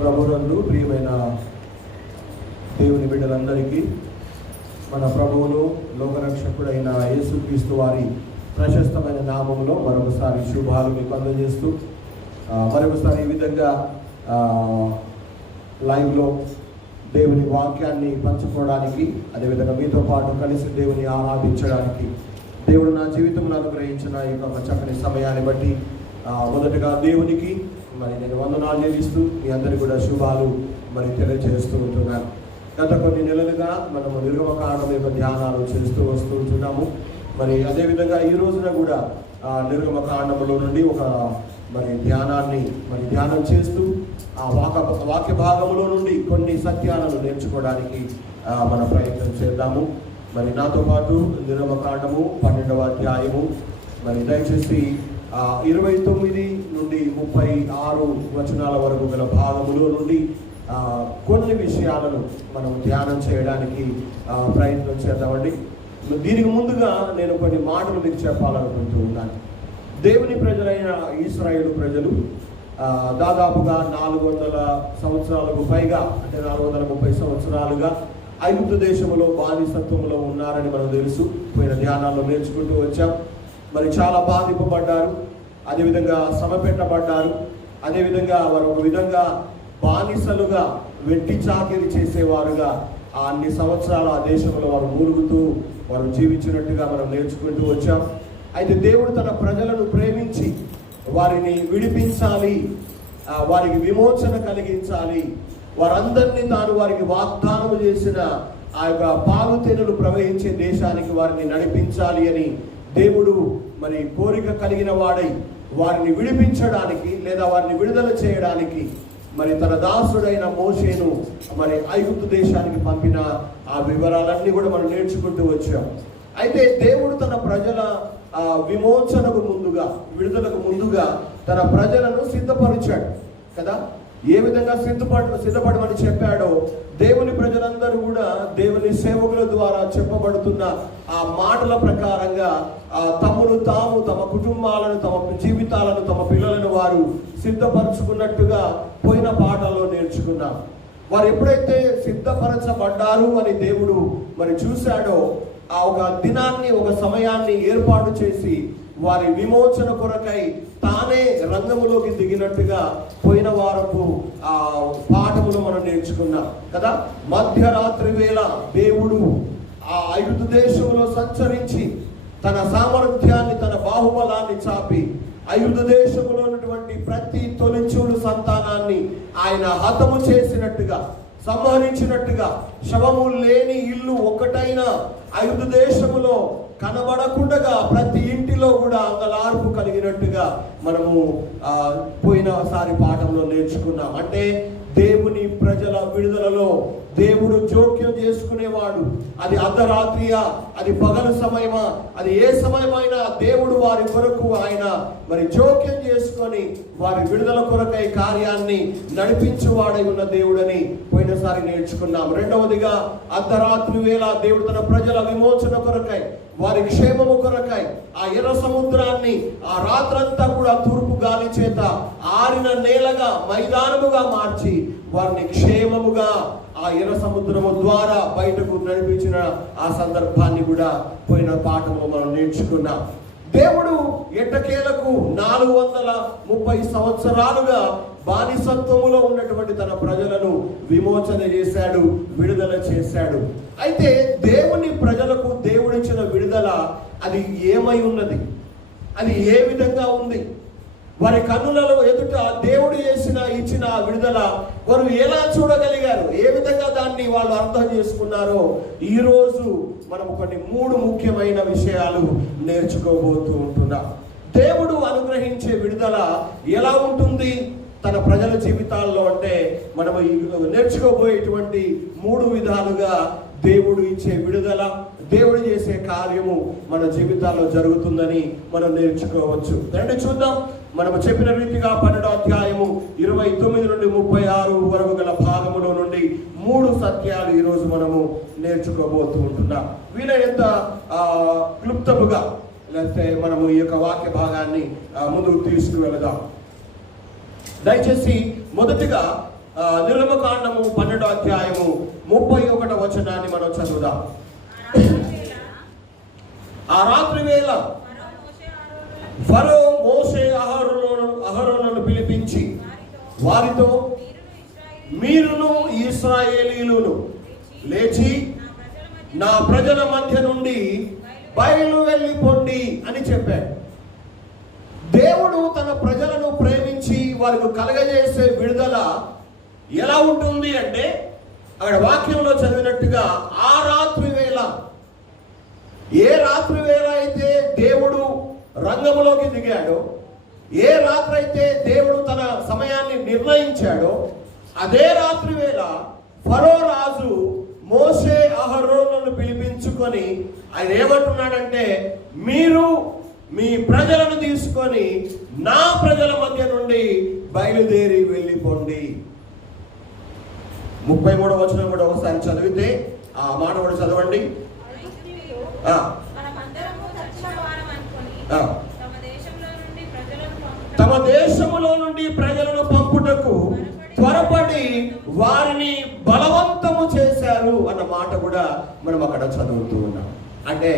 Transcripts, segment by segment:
ప్రభువునందు ప్రియమైన దేవుని బిడ్డలందరికీ మన ప్రభువును లోకరక్షకుడైన యేసుక్రీస్తు వారి ప్రశస్తమైన నామములో మరొకసారి శుభాలు మీకు అందజేస్తూ మరొకసారి ఈ విధంగా లైవ్లో దేవుని వాక్యాన్ని పంచుకోవడానికి, అదేవిధంగా మీతో పాటు కలిసి దేవుని ఆరాధించడానికి దేవుడు నా జీవితంలో అనుగ్రహించిన ఈ యొక్క చక్కని సమయాన్ని బట్టి మొదటగా దేవునికి నేను వందనాలు చెల్లిస్తూ మీ అందరికీ కూడా శుభాలు తెలియజేస్తూ ఉంటున్నాను. గత కొన్ని నెలలుగా మనము నిర్గమకాండం యొక్క ధ్యానాలు చేస్తూ వస్తూ ఉంటున్నాము. అదేవిధంగా ఈ రోజున కూడా నిర్గమకాండంలో నుండి ఒక ధ్యానాన్ని ధ్యానం చేస్తూ ఆ వాక్య భాగంలో నుండి కొన్ని సత్యాలను నేర్చుకోవడానికి మన ప్రయత్నం చేద్దాము. నాతో పాటు నిర్గమకాండము 12వ అధ్యాయము దయచేసి 29 నుండి 36 వచనాల వరకు గల భాగములో నుండి కొన్ని విషయాలను మనం ధ్యానం చేయడానికి ప్రయత్నం చేద్దామండి. దీనికి ముందుగా నేను కొన్ని మాటలు మీకు చెప్పాలనుకుంటూ ఉన్నాను. దేవుని ప్రజలైన ఇశ్రాయేలు ప్రజలు దాదాపుగా 400 సంవత్సరాలకు పైగా, అంటే 430 సంవత్సరాలుగా ఐగుప్తు దేశంలో బానిసత్వంలో ఉన్నారని మనం తెలుసు. పోయిన ధ్యానాల్లో నేర్చుకుంటూ వచ్చాం. చాలా బాధింపబడ్డారు, అదేవిధంగా శ్రమ పెట్టబడ్డారు, అదేవిధంగా వారు ఒక విధంగా బానిసలుగా వెట్టి చాకిరి చేసేవారుగా అన్ని సంవత్సరాలు ఆ దేశంలో వారు మూలుగుతూ వారు జీవించినట్టుగా మనం నేర్చుకుంటూ వచ్చాం. అయితే దేవుడు తన ప్రజలను ప్రేమించి వారిని విడిపించాలి, వారికి విమోచన కలిగించాలి, వారందరినీ తాను వారికి వాగ్దానం చేసిన ఆ యొక్క పాలు తేనెలు ప్రవహించే దేశానికి వారిని నడిపించాలి అని దేవుడు కోరిక కలిగిన వాడై వారిని విడిపించడానికి లేదా వారిని విడుదల చేయడానికి తన దాసుడైన మోషేను ఐగుప్తు దేశానికి పంపిన ఆ వివరాలన్నీ కూడా మనం నేర్చుకుంటూ వచ్చాం. అయితే దేవుడు తన ప్రజల విమోచనకు ముందుగా, విడుదలకు ముందుగా తన ప్రజలను సిద్ధపరిచాడు కదా. ఏ విధంగా సిద్ధపడమని చెప్పాడో దేవుని ప్రజలందరూ కూడా దేవుని సేవకుల ద్వారా చెప్పబడుతున్న ఆ మాటల ప్రకారంగా తమను తాము, తమ కుటుంబాలను, తమ జీవితాలను, తమ పిల్లలను వారు సిద్ధపరచుకున్నట్టుగా పోయిన పాఠాల్లో నేర్చుకున్నాం. వారు ఎప్పుడైతే సిద్ధపరచబడ్డారు అని దేవుడు చూశాడో ఆ ఒక దినాన్ని, ఒక సమయాన్ని ఏర్పాటు చేసి వారి విమోచన కొరకై తానే రంగములోకి దిగినట్టుగా పోయిన వారపు ఆ పాఠములు మనం నేర్చుకున్నాం కదా. మధ్యరాత్రి వేళ దేవుడు ఆ ఐగుప్తు దేశంలో సంచరించి తన సామర్థ్యాన్ని, తన బాహుబలాన్ని చాపి ఐగుప్తు దేశంలో ఉన్నటువంటి ప్రతి తొలిచూలు సంతానాన్ని ఆయన హతము చేసినట్టుగా, సంహరించినట్టుగా, శవము లేని ఇల్లు ఒక్కటైనా ఐగుప్తు దేశములో కనబడకుండా ప్రతి ఇంటిలో కూడా అంగలార్పు కలిగినట్టుగా మనము పోయినసారి పాఠంలో నేర్చుకున్నాం. అంటే దేవుని ప్రజల విడుదలలో దేవుడు జోక్యం చేసుకునేవాడు. అది అర్ధరాత్రియా, అది పగలు సమయమా, అది ఏ సమయమైనా దేవుడు వారి కొరకు ఆయన జోక్యం చేసుకొని వారి విడుదల కొరకై కార్యాన్ని నడిపించువాడై ఉన్న దేవుడని పోయినసారి నేర్చుకున్నాం. రెండవదిగా అర్ధరాత్రి వేళ దేవుడు తన ప్రజల విమోచన కొరకై, వారి క్షేమము కొరకై ఆ ఎర్ర సముద్రాన్ని ఆ రాత్రంతా కూడా తూర్పు గాలి చేత ఆరిన నేలగా, మైదానముగా మార్చి వారిని క్షేమముగా ఆ ఎర్ర సముద్రము ద్వారా బయటకు నడిపించిన ఆ సందర్భాన్ని కూడా పోయిన పాఠంలో మనం నేర్చుకున్నాం. దేవుడు ఎట్టకేలకు 430 సంవత్సరాలుగా బానిసత్వములో ఉన్నటువంటి తన ప్రజలను విమోచన చేశాడు, విడుదల చేశాడు. అయితే దేవుని ప్రజలకు దేవుడిచ్చిన విడుదల అది ఏమై ఉన్నది, అది ఏ విధంగా ఉంది? వారి కన్నులలో ఎదుట దేవుడు ఇచ్చిన విడుదల వారు ఎలా చూడగలిగారు, ఏ విధంగా దాన్ని వాళ్ళు అర్థం చేసుకున్నారో ఈరోజు మనం కొన్ని 3 ముఖ్యమైన విషయాలు నేర్చుకోబోతూ ఉంటున్నాం. దేవుడు అనుగ్రహించే విడుదల ఎలా ఉంటుంది తన ప్రజల జీవితాల్లో అంటే మనము నేర్చుకోబోయేటువంటి 3 విధాలుగా దేవుడు ఇచ్చే విడుదల, దేవుడు చేసే కార్యము మన జీవితాల్లో జరుగుతుందని మనం నేర్చుకోవచ్చు. రండి చూద్దాం. మనము చెప్పిన రీతిగా 12వ అధ్యాయము 29 నుండి 36 వరకు గల భాగములో నుండి 3 సత్యాలు ఈరోజు మనము నేర్చుకోబోతూ ఉంటున్నాం. వీలైనంత క్లుప్తముగా లేకపోతే మనము ఈ యొక్క వాక్య భాగాన్ని ముందుకు తీసుకువెళదాం. దయచేసి మొదటిగా నిర్గమకాండము 12వ అధ్యాయము 31వ వచనాన్ని మనం చదువుదాం. ఆ రాత్రి వేళ ఫరో మోషే అహరోనును పిలిపించి వారితో, మీరును ఇశ్రాయేలీయులను లేచి నా ప్రజల మధ్య నుండి బయలు వెళ్ళిపోండి అని చెప్పాడు. దేవుడు తన ప్రజలను ప్రేమించి వారికి కలగజేసే విడుదల ఎలా ఉంటుంది అంటే, అక్కడ వాక్యంలో చదివినట్టుగా ఆ రాత్రి వేళ, ఏ రాత్రి వేళ అయితే దేవుడు రంగంలోకి దిగాడో, ఏ రాత్రి అయితే దేవుడు తన సమయాన్ని నిర్ణయించాడో, అదే రాత్రి వేళ ఫరో రాజు మోషే అహరోనును పిలిపించుకొని ఆయన ఏమంటున్నాడంటే, మీరు మీ ప్రజలను తీసుకొని నా ప్రజల మధ్య నుండి బయలుదేరి వెళ్ళిపోండి. 33వ వచనం కూడా ఒకసారి చదివితే ఆ మాట కూడా చదవండి. తమ దేశములో నుండి ప్రజలను పంపుటకు త్వరపడి వారిని బలవంతము చేశారు అన్న మాట కూడా మనం అక్కడ చదువుతూ ఉన్నాం. అంటే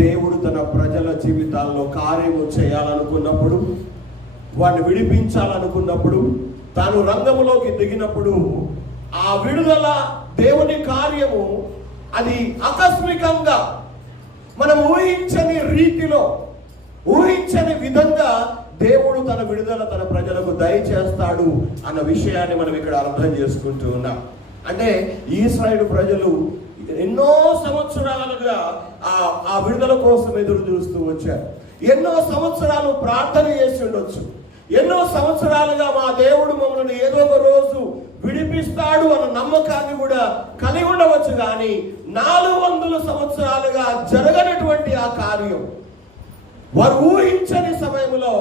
దేవుడు తన ప్రజల జీవితాల్లో కార్యము చేయాలనుకున్నప్పుడు, వాడిని విడిపించాలనుకున్నప్పుడు, తాను రంగంలోకి దిగినప్పుడు ఆ విడుదల దేవుని కార్యము అది ఆకస్మికంగా మనం ఊహించని రీతిలో, ఊహించని విధంగా దేవుడు తన విడుదల తన ప్రజలకు దయచేస్తాడు అన్న విషయాన్ని మనం ఇక్కడ అర్థం చేసుకుంటూ ఉన్నాం. అంటే ఇశ్రాయేలు ప్రజలు ఎన్నో సంవత్సరాలుగా ఆ విడుదల కోసం ఎదురు చూస్తూ వచ్చారు. ఎన్నో సంవత్సరాలు ప్రార్థన చేసి ఉండొచ్చు. ఎన్నో సంవత్సరాలుగా మా దేవుడు మమ్మల్ని ఏదో ఒక రోజు విడిపిస్తాడు అన్న నమ్మకాన్ని కూడా కలిగి ఉండవచ్చు. కానీ 400 సంవత్సరాలుగా జరగనటువంటి ఆ కార్యం వారు ఊహించని సమయంలో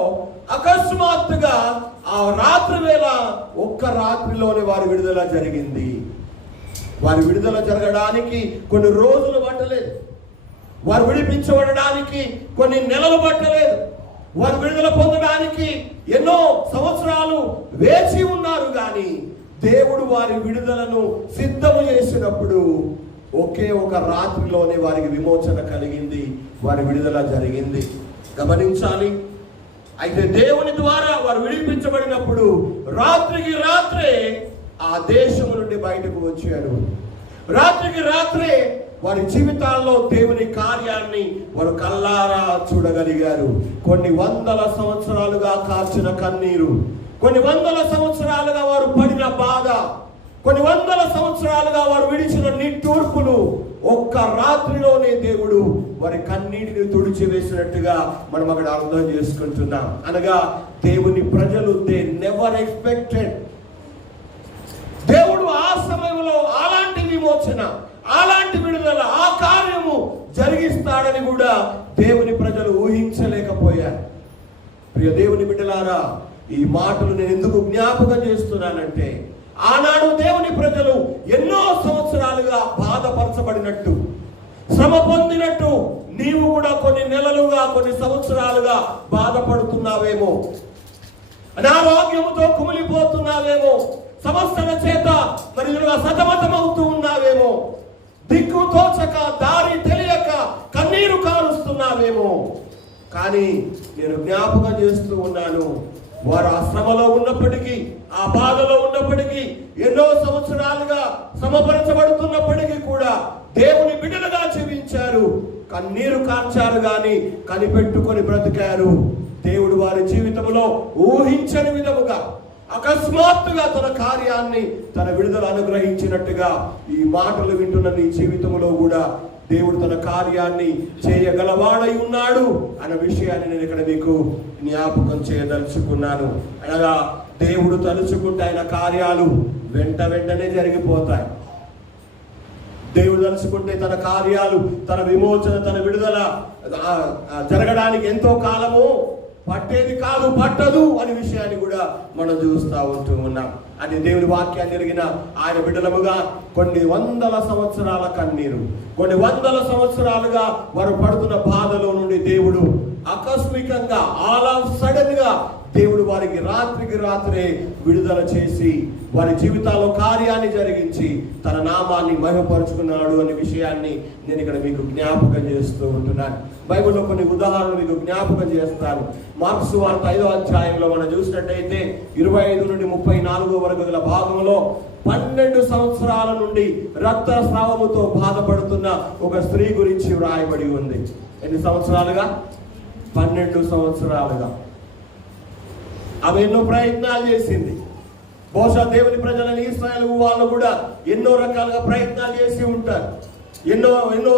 అకస్మాత్తుగా ఆ రాత్రి వేళ ఒక్క రాత్రిలోనే వారి విడుదల జరిగింది. వారి విడుదల జరగడానికి కొన్ని రోజులు పట్టలేదు. వారు విడిపించబడడానికి కొన్ని నెలలు పట్టలేదు. వారు విడుదల పొందడానికి ఎన్నో సంవత్సరాలు వేచి ఉన్నారు. కానీ దేవుడు వారి విడుదలను సిద్ధము చేసినప్పుడు ఒకే ఒక రాత్రిలోనే వారికి విమోచన కలిగింది, వారి విడుదల జరిగింది. గమనించాలి. అయితే దేవుని ద్వారా వారు విడిపించబడినప్పుడు రాత్రికి రాత్రే ఆ దేశం నుండి బయటకు వచ్చారు. రాత్రికి రాత్రే వారి జీవితాల్లో దేవుని కార్యాన్ని వారు కల్లారా చూడగలిగారు. కొన్ని వందల సంవత్సరాలుగా కార్చిన కన్నీరు, కొన్ని వందల సంవత్సరాలుగా వారు పడిన బాధ, కొన్ని వందల సంవత్సరాలుగా వారు విడిచిన నిట్టూర్పులు ఒక్క రాత్రిలోనే దేవుడు వారి కన్నీటిని తుడిచి వేసినట్టుగా మనం అక్కడ అర్థం చేసుకుంటున్నాం. అనగా దేవుని ప్రజలు దే నెవర్ ఎక్స్పెక్టెడ్ దేవుడు ఆ సమయంలో అలాంటి విమోచన, అలాంటి విడుదల, ఆ కార్యము జరిగిస్తాడని కూడా దేవుని ప్రజలు ఊహించలేకపోయారు. ప్రియ దేవుని బిడ్డలారా, ఈ మాటలు నేను ఎందుకు జ్ఞాపకం చేస్తున్నానంటే, ఆనాడు దేవుని ప్రజలు ఎన్నో సంవత్సరాలుగా బాధపరచబడినట్టు, శ్రమ పొందినట్టు నీవు కూడా కొన్ని నెలలుగా, కొన్ని సంవత్సరాలుగా బాధపడుతున్నావేమో, అనారోగ్యముతో కుమిలిపోతున్నావేమో, సమస్యల చేత మరి సతమతమవుతూ ఉన్నావేమో, దిక్కు తోచక దారి తెలియక కన్నీరు కారుస్తున్నావేమో. కానీ నేను జ్ఞాపకం చేస్తూ ఉన్నాను, వారు ఆ శ్రమలో ఉన్నప్పటికీ, ఆ బాధలో ఉన్నప్పటికీ, ఎన్నో సంవత్సరాలుగా శ్రమపరచబడుతున్నప్పటికీ కూడా దేవుని బిడ్డలుగా జీవించారు. కన్నీరు కార్చారు కానీ కనిపెట్టుకొని బ్రతికారు. దేవుడు వారి జీవితంలో ఊహించని విధముగా అకస్మాత్తుగా తన కార్యాన్ని, తన విడుదల అనుగ్రహించినట్టుగా ఈ మాటలు వింటున్న నీ జీవితంలో కూడా దేవుడు తన కార్యాన్ని చేయగలవాడై ఉన్నాడు అన్న విషయాన్ని నేను ఇక్కడ మీకు జ్ఞాపకం చేయదలుచుకున్నాను. అనగా దేవుడు తలుచుకుంటే ఆయన కార్యాలు వెంటనే జరిగిపోతాయి. దేవుడు తలుచుకుంటే తన కార్యాలు, తన విమోచన, తన విడుదల జరగడానికి ఎంతో కాలము పట్టేది కాదు, పట్టదు అనే విషయాన్ని కూడా మనం చూస్తూ ఉంటూ ఉన్నాం. అది దేవుని వాక్యాన్ని ఎరిగిన ఆయన బిడ్డలముగా కొన్ని వందల సంవత్సరాల కన్నీరు, కొన్ని వందల సంవత్సరాలుగా వారు పడుతున్న బాధలో నుండి దేవుడు ఆకస్మికంగా, ఆల్ ఆఫ్ సడన్ గా దేవుడు వారికి రాత్రికి రాత్రే విడుదల చేసి వారి జీవితాల్లో కార్యాన్ని జరిగించి తన నామాన్ని మహిమపరుచుకున్నాడు అనే విషయాన్ని నేను ఇక్కడ మీకు జ్ఞాపకం చేస్తూ ఉంటున్నాను. బైబిల్లో కొన్ని ఉదాహరణలు మీకు జ్ఞాపకం చేస్తాను. మార్కు సువార్త 5వ అధ్యాయంలో మనం చూసినట్టయితే 25 నుండి 34 వరకు గల భాగంలో 12 సంవత్సరాల నుండి రక్తస్రావముతో బాధపడుతున్న ఒక స్త్రీ గురించి వ్రాయబడి ఉంది. ఎన్ని సంవత్సరాలుగా? 12 సంవత్సరాలుగా. ఆమె ఎన్నో ప్రయత్నాలు చేసింది. బహుశా దేవుని ప్రజలని ఇశ్రాయేలు వాళ్ళు కూడా ఎన్నో రకాలుగా ప్రయత్నాలు చేసి ఉంటారు. ఎన్నో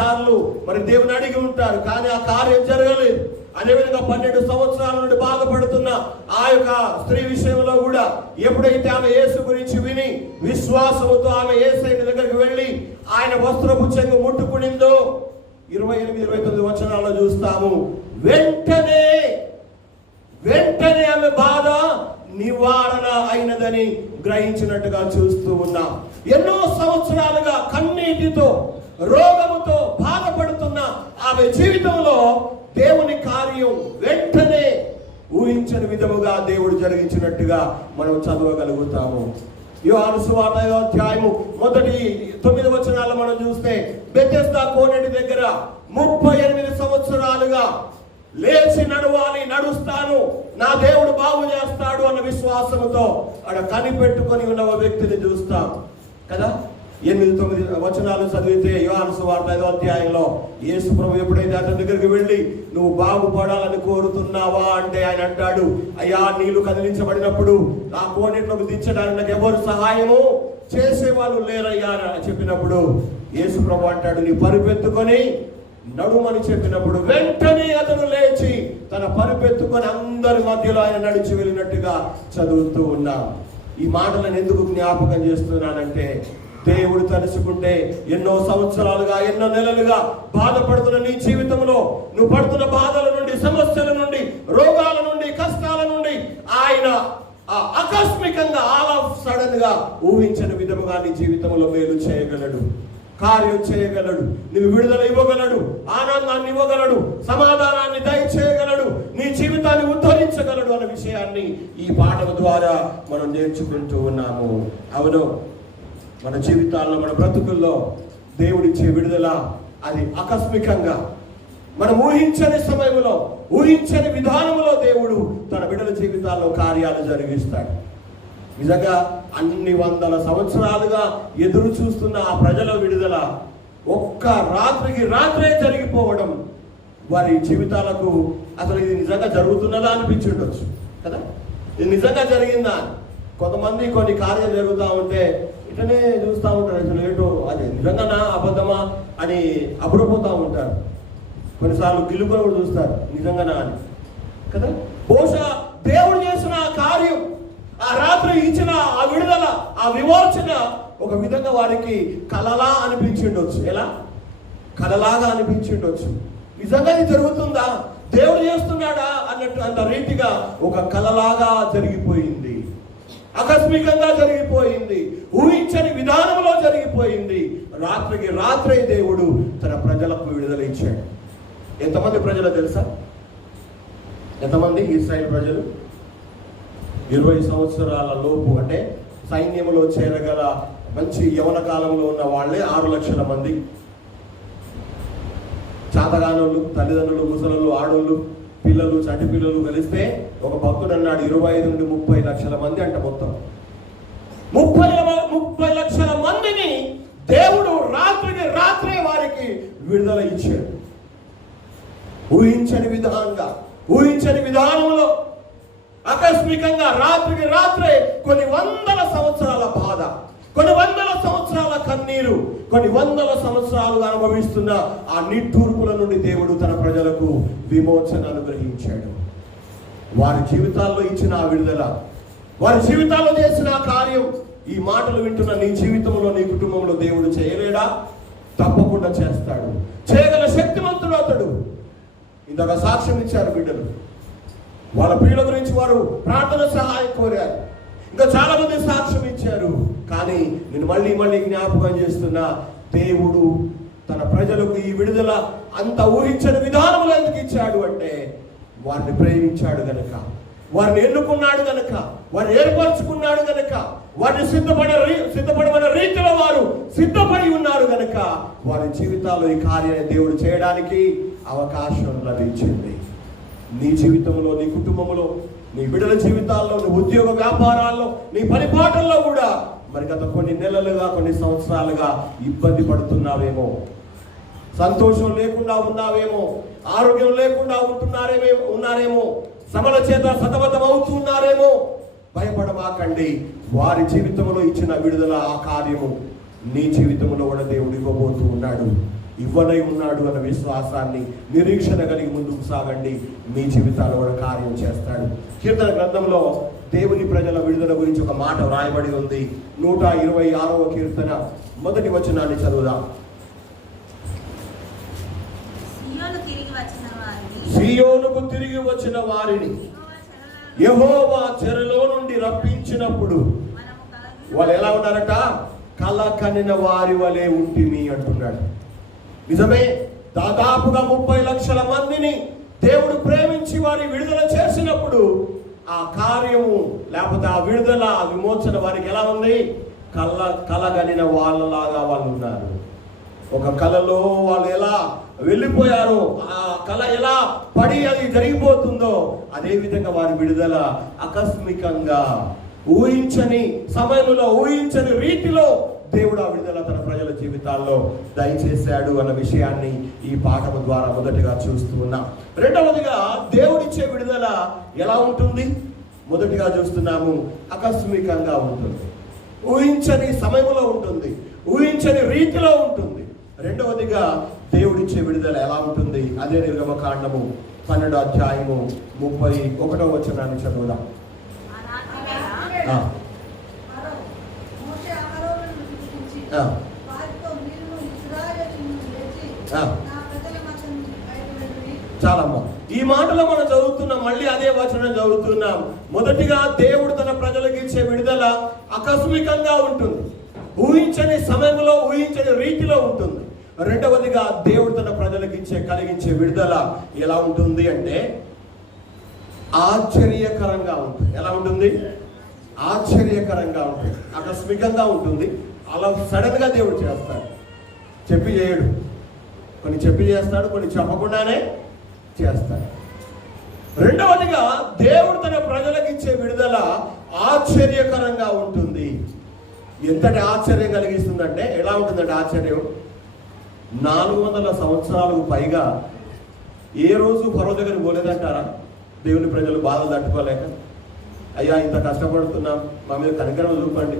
సార్లు మరి దేవుని అడిగి ఉంటారు, కానీ ఆ కార్యం జరగలేదు. అదేవిధంగా 12 సంవత్సరాల నుండి బాధపడుతున్న ఆ యొక్క స్త్రీ విషయంలో కూడా ఎప్పుడైతే ఆమె యేసు గురించి విని విశ్వాసముతో ఆమె యేసయ్య దగ్గరికి వెళ్ళి ఆయన వస్త్రపు చెంగు ముట్టుకునిందో 28-29 వచనాల్లో చూస్తాము. వెంటనే ఆమె బాధ నివారణ అయినదని గ్రహించినట్టుగా చూస్తూ ఉన్నాం. ఎన్నో సంవత్సరాలుగా కన్నీటితో రోగముతో బాధపడుతున్న ఆమె జీవితంలో దేవుని కార్యం వెంటనే ఊహించని విధముగా దేవుడు జరిగించినట్టుగా మనం చదవగలుగుతాము. యోహాను సువార్త 5వ అధ్యాయము మొదటి 9 వచనాలు మనం చూస్తే, బెతెస్దా కోనేటి దగ్గర 38 సంవత్సరాలుగా లేచి నడుస్తాను, నా దేవుడు బాగు చేస్తాడు అన్న విశ్వాసముతో అక్కడ కనిపెట్టుకొని ఉన్న ఒక వ్యక్తిని చూస్తాం కదా. 8-9 వచనాలు చదివితే యోహాను సువార్త 5వ అధ్యాయంలో యేసు ప్రభువు ఎప్పుడైతే అతని దగ్గరికి వెళ్ళి నువ్వు బాగుపడాలని కోరుతున్నావా అంటే ఆయన అంటాడు, అయ్యా నీళ్లు కదిలించబడినప్పుడు ఆ కోనేటిలోకి దించడానికి నాకు ఎవరు సహాయము చేసేవాళ్ళు లేరయ్యా అని చెప్పినప్పుడు యేసు ప్రభు అంటాడు, నీ పరుపెత్తుకొని నడుమని చెప్పినప్పుడు వెంటనే అతను లేచి తన పరుపెత్తుకొని అందరి మధ్యలో ఆయన నడిచి వెళ్ళినట్టుగా చదువుతూ ఉన్నాం. ఈ మాటలను ఎందుకు జ్ఞాపకం చేస్తున్నానంటే, దేవుడు తలుచుకుంటే ఎన్నో సంవత్సరాలుగా ఎన్నో నెలలుగా బాధపడుతున్న నీ జీవితంలో నువ్వు పడుతున్న బాధల నుండి, సమస్యల నుండి, రోగాల నుండి, కష్టాల నుండి ఆయన ఆకస్మికంగా ఆల్ ఆఫ్ సడన్ గా ఊహించని విధముగా నీ జీవితంలో మేలు చేయగలడు, కార్యం చేయగలడు, నీవు విడుదల ఇవ్వగలడు, ఆనందాన్ని ఇవ్వగలడు, సమాధానాన్ని దయచేయగలడు, నీ జీవితాన్ని ఉద్ధరించగలడు అన్న విషయాన్ని ఈ పాఠం ద్వారా మనం నేర్చుకుంటూ ఉన్నాము. అవును, మన జీవితాల్లో మన బ్రతుకుల్లో దేవుడిచ్చే విడుదల అది ఆకస్మికంగా మనం ఊహించని సమయంలో, ఊహించని విధానంలో దేవుడు తన బిడ్డల జీవితాల్లో కార్యాలు జరిగిస్తాడు. నిజంగా అన్ని వందల సంవత్సరాలుగా ఎదురు చూస్తున్న ఆ ప్రజల విడుదల ఒక్క రాత్రే జరిగిపోవడం వారి జీవితాలకు అసలు ఇది నిజంగా జరుగుతున్నదా అనిపించి ఉండొచ్చు కదా. ఇది నిజంగా జరిగిందా? కొంతమంది కొన్ని కార్యాలు జరుగుతూ ఉంటే ఇట్లనే చూస్తూ ఉంటారు, అసలు ఏంటో అది నిజంగానా అబద్ధమా అని అబ్బురపోతూ ఉంటారు. కొన్నిసార్లు గిలుపులు కూడా చూస్తారు, నిజంగానా అని కదా. బహుశా దేవుడు చేసిన ఆ కార్యం, ఆ రాత్రి ఇచ్చిన ఆ విడుదల, ఆ విమోచన ఒక విధంగా వారికి కలలా అనిపించిండొచ్చు. ఎలా? కలలాగా అనిపించిండొచ్చు. నిజంగా ఇది జరుగుతుందా, దేవుడు చేస్తున్నాడా అన్నట్టు అంత రీతిగా ఒక కలలాగా జరిగిపోయింది, ఆకస్మికంగా జరిగిపోయింది, ఊహించని విధానంలో జరిగిపోయింది. రాత్రే దేవుడు తన ప్రజలకు విడుదల ఇచ్చాడు. ఎంతమంది ప్రజలు తెలుసా? ఎంతమంది ఇశ్రాయేలు ప్రజలు? 20 సంవత్సరాల లోపు, అంటే సైన్యంలో చేరగల మంచి యవన కాలంలో ఉన్న వాళ్ళే 6 లక్షల మంది. చాతగానోళ్ళు, తల్లిదండ్రులు, ముసలోళ్ళు, ఆడోళ్ళు, పిల్లలు, చంటి పిల్లలు కలిస్తే ఒక భక్తుడు అన్నాడు 25 నుండి 30 లక్షల మంది అంట. మొత్తం 30 లక్షల మందిని దేవుడు రాత్రే వారికి విడుదల ఇచ్చాడు. ఊహించని విధానంలో ఆకస్మికంగా రాత్రే కొన్ని వందల సంవత్సరాల బాధ, కొన్ని వందల సంవత్సరాల కన్నీరు, కొన్ని వందల సంవత్సరాలుగా అనుభవిస్తున్న ఆ నిట్టూర్పుల నుండి దేవుడు తన ప్రజలకు విమోచన అనుగ్రహించాడు. వారి జీవితాల్లో ఇచ్చిన ఆ విడుదల, వారి జీవితాల్లో చేసిన ఆ కార్యం, ఈ మాటలు వింటున్న నీ జీవితంలో, నీ కుటుంబంలో దేవుడు చేయలేడా? తప్పకుండా చేస్తాడు. చేయగల శక్తిమంతుడు అతడు. ఇందాక సాక్ష్యం ఇచ్చారు బిడ్డలు, వాళ్ళ ప్రియుల గురించి వారు ప్రార్థన సహాయం కోరారు. ఇంకా చాలా మంది సాక్ష్యం ఇచ్చారు. కానీ నేను మళ్ళీ జ్ఞాపకం చేస్తున్నా, దేవుడు తన ప్రజలకు ఈ విడుదల అంత ఊహించని విధానంలో ఎందుకు ఇచ్చాడు అంటే, వారిని ప్రేమించాడు గనక, వారిని ఎన్నుకున్నాడు గనక, వారిని ఏర్పరచుకున్నాడు గనక, వారిని సిద్ధపడమన్న రీతిలో వారు సిద్ధపడి ఉన్నారు గనక వారి జీవితాల్లో ఈ కార్యాన్ని దేవుడు చేయడానికి అవకాశం లభించింది. నీ జీవితంలో, నీ కుటుంబంలో, నీ బిడ్డల జీవితాల్లో, నీ ఉద్యోగ వ్యాపారాల్లో, నీ పరిపాటల్లో కూడా మరి గత కొన్ని నెలలుగా, కొన్ని సంవత్సరాలుగా ఇబ్బంది పడుతున్నావేమో, సంతోషం లేకుండా ఉన్నావేమో, ఆరోగ్యం లేకుండా ఉన్నారేమో, శ్రమల చేత సతమతం అవుతున్నారేమో. భయపడమాకండి. వారి జీవితంలో ఇచ్చిన విడుదల, ఆ కార్యము నీ జీవితంలో కూడా దేవుడు ఇవ్వబోతూ ఉన్నాడు, ఇవ్వనై ఉన్నాడు అన్న విశ్వాసాన్ని, నిరీక్షణ కలిగి ముందుకు సాగండి. మీ జీవితాల్లో కూడా కార్యం చేస్తాడు. కీర్తన గ్రంథంలో దేవుని ప్రజల విడుదల గురించి ఒక మాట వ్రాయబడి ఉంది. 126వ కీర్తన 1వ వచనాన్ని చదువుదాం. సియోనుకు తిరిగి వచ్చిన వారిని యెహోవా చెరలో నుండి రప్పించినప్పుడు వాళ్ళు ఎలా ఉన్నారట? కల కనిన వారి వలె ఉంటిమి అంటున్నాడు. నిజమే, దాదాపుగా 30 లక్షల మందిని దేవుడు ప్రేమించి వారి విడుదల చేసినప్పుడు ఆ కార్యము లేకపోతే ఆ విడుదల, ఆ విమోచన వారికి ఎలా ఉంది? కలగనిన వాళ్ళలాగా వాళ్ళు ఉన్నారు. ఒక కలలో వాళ్ళు ఎలా వెళ్ళిపోయారో, ఆ కళ ఎలా పడి అది జరిగిపోతుందో అదే విధంగా వారి విడుదల ఆకస్మికంగా, ఊహించని సమయంలో, ఊహించని రీతిలో దేవుడు ఆ విడుదల తన ప్రజల జీవితాల్లో దయచేశాడు అన్న విషయాన్ని ఈ పాఠము ద్వారా మొదటిగా చూస్తూ ఉన్నాం. రెండవదిగా దేవుడిచ్చే విడుదల ఎలా ఉంటుంది? మొదటిగా చూస్తున్నాము, ఆకస్మికంగా ఉంటుంది, ఊహించని సమయంలో ఉంటుంది, ఊహించని రీతిలో ఉంటుంది. రెండవదిగా దేవుడిచ్చే విడుదల ఎలా ఉంటుంది? అదే నిర్గమకాండము 12వ అధ్యాయము 31వ వచనాన్ని చదువుదాం. చాలమ్మా, ఈ మాటలో మనం చదువుతున్నాం, మళ్ళీ అదే వచనం చదువుతున్నాం. మొదటిగా దేవుడు తన ప్రజలకు ఇచ్చే విడుదల ఆకస్మికంగా ఉంటుంది, ఊహించని సమయంలో, ఊహించని రీతిలో ఉంటుంది. రెండవదిగా దేవుడు తన ప్రజలకు కలిగించే విడుదల ఎలా ఉంటుంది అంటే ఆశ్చర్యకరంగా ఉంటుంది. ఎలా ఉంటుంది? ఆశ్చర్యకరంగా ఉంటుంది, ఆకస్మికంగా ఉంటుంది. అలా సడన్ గా దేవుడు చేస్తాడు, చెప్పి చేయడు. కొన్ని చెప్పి చేస్తాడు, కొన్ని చెప్పకుండానే చేస్తాడు. రెండవదిగా దేవుడు తన ప్రజలకు ఇచ్చే విడుదల ఆశ్చర్యకరంగా ఉంటుంది. ఎంతటి ఆశ్చర్యం కలిగిస్తుందంటే, ఎలా ఉంటుందంటే ఆశ్చర్యం, 400 సంవత్సరాలకు పైగా ఏ రోజు ఫరో దగ్గర పోలేదంటారా? దేవుని ప్రజలు బాధలు తట్టుకోలేక, అయ్యా ఇంత కష్టపడుతున్నాం, మా మీద కనికరం చూపండి,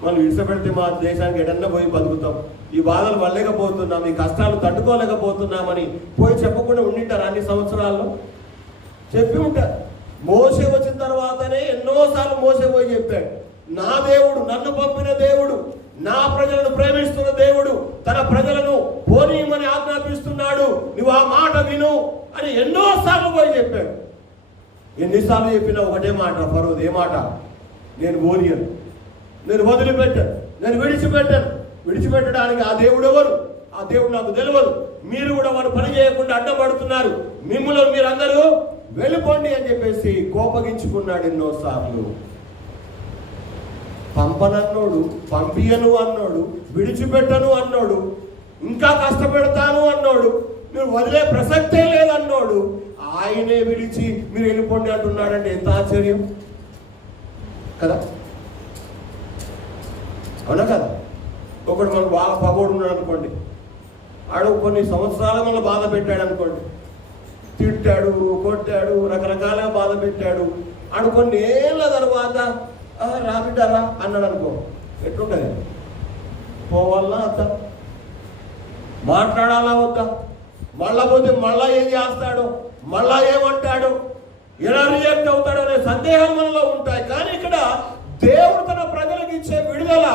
మనం విడిచిపెడితే మా దేశానికి ఎడన్నా పోయి బతుకుతాం, ఈ బాధలు వల్లేకపోతున్నాం, ఈ కష్టాలు తట్టుకోలేకపోతున్నామని పోయి చెప్పకుండా ఉండింటారు అన్ని సంవత్సరాల్లో? చెప్పి ఉంటారు. మోసే వచ్చిన తర్వాతనే ఎన్నోసార్లు మోసే పోయి చెప్పాడు, నా దేవుడు, నన్ను పంపిన దేవుడు, నా ప్రజలను ప్రేమిస్తున్న దేవుడు తన ప్రజలను పోనీయమని ఆజ్ఞాపిస్తున్నాడు, నువ్వు ఆ మాట విను అని ఎన్నోసార్లు పోయి చెప్పాడు. ఎన్నిసార్లు చెప్పినా ఒకటే మాట ఫరోది. ఏ మాట? నేను పోనీయను, నేను వదిలిపెట్టాను, నేను విడిచిపెట్టాను. విడిచిపెట్టడానికి ఆ దేవుడు ఎవరు? ఆ దేవుడు నాకు తెలియదు. మీరు కూడా వారు పని చేయకుండా అడ్డపడుతున్నారు, మిమ్మల్ని మీరందరూ వెళ్ళిపోండి అని చెప్పేసి కోపగించుకున్నాడు ఎన్నోసార్లు. పంపనన్నోడు, పంపియను అన్నోడు, విడిచిపెట్టను అన్నోడు, ఇంకా కష్టపెడతాను అన్నోడు, మీరు వదిలే ప్రసక్తే లేదన్నోడు ఆయనే పిలిచి మీరు వెళ్ళిపోండి అంటున్నాడంటే ఎంత ఆశ్చర్యం కదా? అవునా కదా? ఒకడు మనకు బాగా పగోడు ఉన్నాడు అనుకోండి, ఆడు కొన్ని సంవత్సరాలు మనల్ని బాధ పెట్టాడు అనుకోండి, తిట్టాడు, కొట్టాడు, రకరకాలుగా బాధ పెట్టాడు. ఆడు కొన్ని ఏళ్ళ తర్వాత రాబిడ్డారా అన్నాడు అనుకో, ఎట్లుంటుంది? పోవాలా వద్దా? మాట్లాడాలా వద్దా? మళ్ళా పోతే మళ్ళా ఏం చేస్తాడో, మళ్ళా ఏమంటాడో, ఎలా రియాక్ట్ అవుతాడో అనే సందేహాలు మనలో ఉంటాయి. కానీ ఇక్కడ దేవుడు తన ప్రజలకు ఇచ్చే విడుదల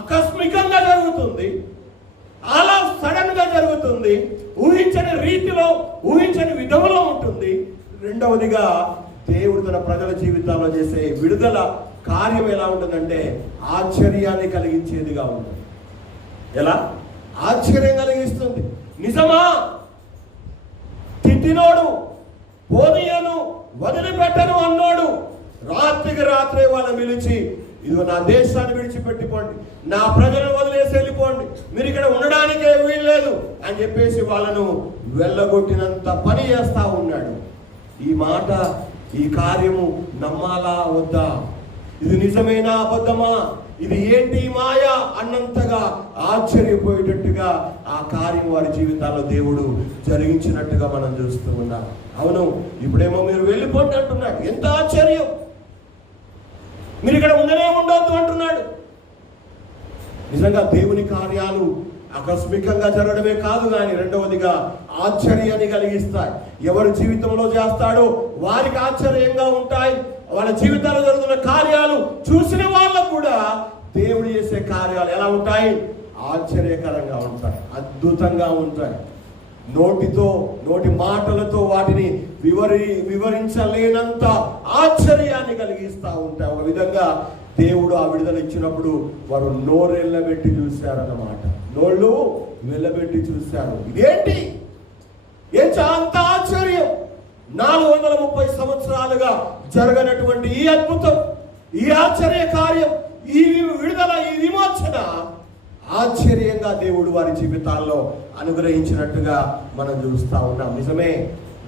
ఆకస్మికంగా జరుగుతుంది, అలా సడన్ గా జరుగుతుంది, ఊహించని రీతిలో, ఊహించని విధంలో ఉంటుంది. రెండవదిగా దేవుడు తన ప్రజల జీవితాల్లో చేసే విడుదల కార్యం ఎలా ఉంటుందంటే ఆశ్చర్యాన్ని కలిగించేదిగా ఉంటుంది. ఎలా? ఆశ్చర్యం కలిగిస్తుంది. నిజమా? తిట్టినోడు, పోనీయను, వదిలిపెట్టను అన్నాడు. రాత్రికి రాత్రే వాళ్ళని పిలిచి, ఇదిగో నా దేశాన్ని విడిచిపెట్టిపోండి, నా ప్రజలను వదిలేసి వెళ్ళిపోండి, మీరు ఇక్కడ ఉండడానికే వీల్లేదు అని చెప్పేసి వాళ్ళను వెళ్ళగొట్టినంత పని చేస్తా ఉన్నాడు. ఈ మాట, ఈ కార్యము నమ్మాలా వద్దా? ఇది నిజమేనా అబద్ధమా? ఇది ఏంటి మాయ అన్నంతగా ఆశ్చర్యపోయేటట్టుగా ఆ కార్యం వారి జీవితాల్లో దేవుడు జరిగించినట్టుగా మనం చూస్తూ ఉన్నాం. అవును, ఇప్పుడేమో మీరు వెళ్ళిపోండి అంటున్నాడు. ఎంత ఆశ్చర్యం! మీరు ఇక్కడ ఉండొద్దు అంటున్నాడు. నిజంగా దేవుని కార్యాలు ఆకస్మికంగా జరగడమే కాదు, కానీ రెండవదిగా ఆశ్చర్యాన్ని కలిగిస్తాయి. ఎవరి జీవితంలో చేస్తాడో వారికి ఆశ్చర్యంగా ఉంటాయి. వాళ్ళ జీవితాల్లో జరుగుతున్న కార్యాలు చూసిన వాళ్ళకు కూడా దేవుడు చేసే కార్యాలు ఎలా ఉంటాయి? ఆశ్చర్యకరంగా ఉంటాయి, అద్భుతంగా ఉంటాయి. నోటి మాటలతో వాటిని వివరించలేనంత ఆశ్చర్యాన్ని కలిగిస్తూ ఉంటాయి. ఒక విధంగా దేవుడు ఆ విడుదల ఇచ్చినప్పుడు వారు నోరెళ్ళబెట్టి చూశారన్నమాట. నోళ్ళు వెళ్ళబెట్టి చూశారు. ఇదేంటి? అంత ఆశ్చర్యం! 430 సంవత్సరాలుగా జరగనటువంటి ఈ అద్భుతం, ఈ ఆశ్చర్య కార్యం, ఈ విడుదల, ఈ విమోచన ఆశ్చర్యంగా దేవుడు వారి జీవితాల్లో అనుగ్రహించినట్టుగా మనం చూస్తా ఉన్నాం. నిజమే,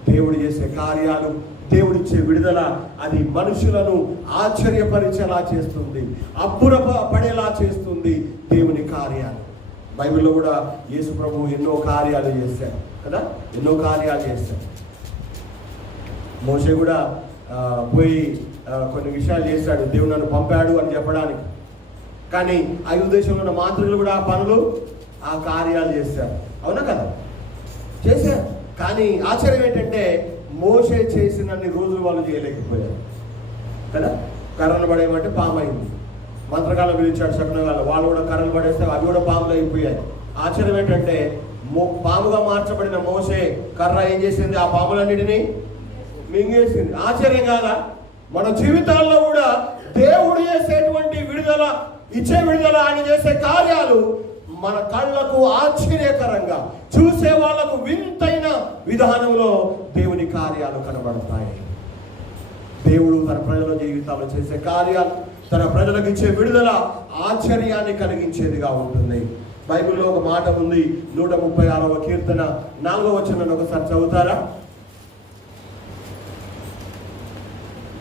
దేవుడు చేసే కార్యాలు, దేవుడిచ్చే విడుదల అది మనుషులను ఆశ్చర్యపరిచేలా చేస్తుంది, అబ్బురపడేలా చేస్తుంది దేవుని కార్యాలు. బైబిల్లో కూడా యేసు ప్రభువు ఎన్నో కార్యాలు చేశారు కదా, ఎన్నో కార్యాలు చేశారు. మోషే కూడా పోయి కొన్ని విషయాలు చేశాడు, దేవుడు నన్ను పంపాడు అని చెప్పడానికి. కానీ ఐగుప్తు దేశంలో ఉన్న మాంత్రికులు కూడా ఆ పనులు, ఆ కార్యాలు చేశారు. అవునా కదా? చేశారు. కానీ ఆశ్చర్యం ఏంటంటే మోషే చేసినన్ని రోజులు వాళ్ళు చేయలేకపోయారు కదా. కర్రలు పడేయమంటే పాము అయింది. మంత్రకాలం పిలిచాడు శకునగాళ్ళు, వాళ్ళు కూడా కర్రలు పడేస్తే అవి కూడా పాములు అయిపోయాయి. ఆశ్చర్యం ఏంటంటే పాముగా మార్చబడిన మోషే కర్ర ఏం చేసింది? ఆ పాములన్నిటినీ మింగేసింది. ఆశ్చర్యం కాదా? మన జీవితాల్లో కూడా దేవుడు చేసేటువంటి విడుదల, ఇచ్చే విడుదల, ఆయన చేసే కార్యాలు మన కళ్ళకు ఆశ్చర్యకరంగా, చూసే వాళ్లకు వింతైన విధానంలో దేవుని కార్యాలు కనబడతాయి. దేవుడు తన ప్రజల జీవితాల్లో చేసే కార్యాలు, తన ప్రజలకు ఇచ్చే విడుదల ఆశ్చర్యాన్ని కలిగించేదిగా ఉంటుంది. బైబిల్లో ఒక మాట ఉంది, 136వ కీర్తన 4వ వచనాన్ని ఒకసారి చదువుతారా?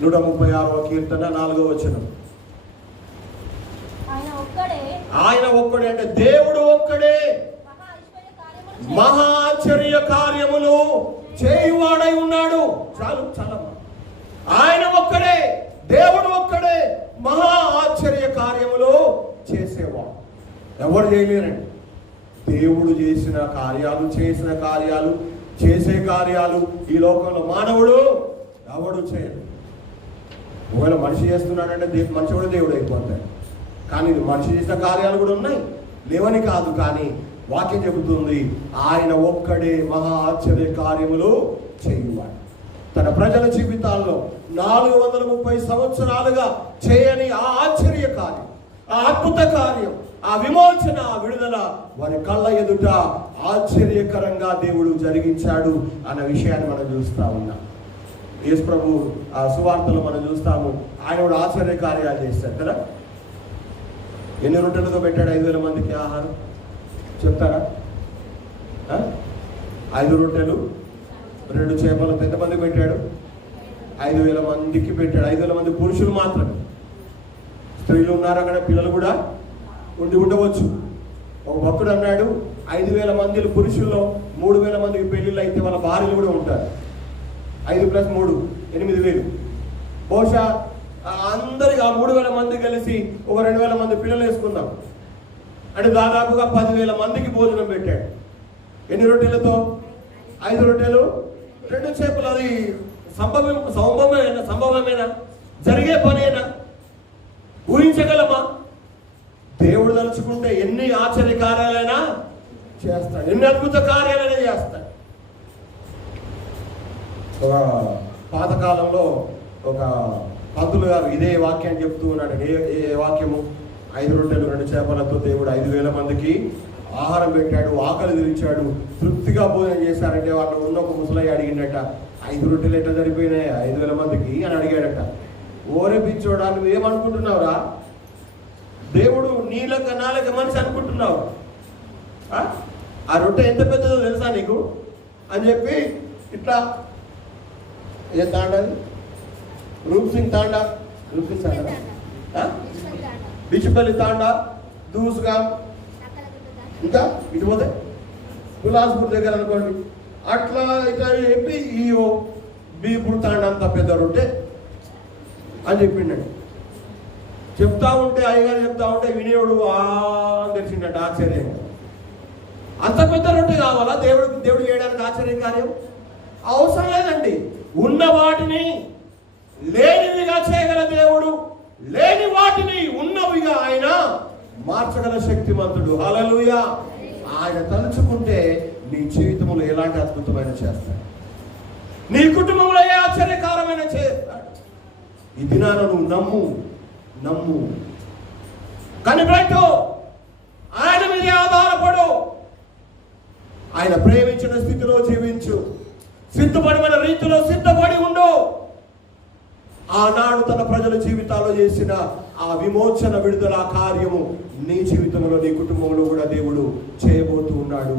136వ కీర్తన 4వ వచనం. ఆయన ఒక్కడే అంటే దేవుడు ఒక్కడే మహా ఆశ్చర్య కార్యములు చేయువాడై ఉన్నాడు. చాలు చాలమ్మా. ఆయన ఒక్కడే, దేవుడు ఒక్కడే మహా ఆశ్చర్య కార్యములు చేసేవాడు. ఎవరు చేయలేరండి. దేవుడు చేసిన కార్యాలు, చేసిన కార్యాలు, చేసే కార్యాలు ఈ లోకంలో మానవుడు ఎవడు చేయడు. ఒకవేళ మనిషి చేస్తున్నాడంటే మనిషి కూడా దేవుడు అయిపోతాడు. కానీ మనిషి చేసిన కార్యాలు కూడా ఉన్నాయి, లేవని కాదు. కానీ వాక్యం చెబుతుంది ఆయన ఒక్కడే మహా ఆశ్చర్య కార్యములు చేయువాడు. తన ప్రజల జీవితాల్లో 430 సంవత్సరాలుగా చేయని ఆ ఆశ్చర్య కార్యం, ఆ అద్భుత కార్యం, ఆ విమోచన, ఆ విడుదల వారి కళ్ళ ఎదుట ఆశ్చర్యకరంగా దేవుడు జరిగించాడు అన్న విషయాన్ని మనం చూస్తా ఉన్నాం. యేసు ప్రభు ఆ సువార్తలు మనం చూస్తాము, ఆయన కూడా ఆశ్చర్య కార్యాలు చేశారు కదా. ఎన్ని రొట్టెలతో పెట్టాడు 5,000 మందికి ఆహారం చెప్తారా? 5 రొట్టెలు 2 చేపలు ఎంతమందికి పెట్టాడు? 5,000 మందికి పెట్టాడు. 5,000 మంది పురుషులు మాత్రమే. స్త్రీలు ఉన్నారు అక్కడ, పిల్లలు కూడా ఉండవచ్చు. ఒక భక్తుడు అన్నాడు, 5,000 మంది పురుషుల్లో 3,000 మందికి పెళ్ళిళ్ళు అయితే వాళ్ళ భార్యలు కూడా ఉంటారు. 5 + 3 8,000. బహుశా అందరికి ఆ 3,000 మంది కలిసి ఒక 2,000 మంది పిల్లలు వేసుకుందాం అంటే దాదాపుగా 10,000 మందికి భోజనం పెట్టాడు. ఎన్ని రొట్టెలతో? 5 రొట్టెలు 2 చేపలు. అది సంభవమేనా? జరిగే పనేనా? ఊహించగలమా? దేవుడు తలుచుకుంటే ఎన్ని ఆశ్చర్య కార్యాలైనా చేస్తాడు, ఎన్ని అద్భుత కార్యాలైనా చేస్తాడు. ఒక పాతకాలంలో ఒక పంతులు గారు ఇదే వాక్యాన్ని చెప్తూ ఉన్నాడు. ఏ వాక్యము? 5 రొట్టెలు 2 చేపలతో దేవుడు 5,000 మందికి ఆహారం పెట్టాడు, ఆకలి తీర్చాడు, తృప్తిగా భోజనం చేశారంటే వాళ్ళు ఉన్న ఒక ముసలయ్య అడిగిండట, 5 రొట్టెలు ఎట్లా సరిపోయినాయి 5,000 మందికి అని అడిగాడట. ఓరే పిచ్చోడా, నువ్వేమనుకుంటున్నావురా? దేవుడు నీళ్ళక నాలుక మనిషి అనుకుంటున్నావు? ఆ రొట్టె ఎంత పెద్దదో తెలుసా నీకు అని చెప్పి ఇట్లా ఏ తాండది రూప్ సింగ్ తాండా, బిచ్చుపల్లి తాండా, దూసుగా, ఇంకా ఇటు పోతే గులాస్పూర్ దగ్గర అనుకోండి, అట్లా ఇట్లా చెప్పి ఈ బీపుడు తాండా అంత పెద్ద రొట్టె అని చెప్పిండండి. చెప్తా ఉంటే అయ్యగారు చెప్తా ఉంటే వినేవుడు అని తెలిసిండట ఆశ్చర్యంగా. అంత పెద్ద రొట్టె కావాలా దేవుడు చేయడానికి ఆశ్చర్య కార్యం? అవసరం లేదండి. ఉన్న వాటిని లేనివిగా చేయగల దేవుడు, లేని వాటిని ఉన్నవిగా ఆయన మార్చగల శక్తిమంతుడు. హల్లెలూయా. ఆయన తలుచుకుంటే నీ జీవితంలో ఎలాంటి అద్భుతమైన చేస్తాడు, నీ కుటుంబంలో ఏ ఆశ్చర్యకరమైన చేస్తాడు. ఈ దినాన నువ్వు నమ్ము కనిపెట్టు, ఆయన మీద ఆధారపడు, ఆయన ప్రేమించిన స్థితిలో జీవించు, సిద్ధపడిన రీతిలో సిద్ధపడి ఉండు. ఆనాడు తన ప్రజల జీవితాల్లో చేసిన ఆ విమోచన విడుదల కార్యము నీ జీవితంలో నీ కుటుంబంలో కూడా దేవుడు చేయబోతూ ఉన్నాడు.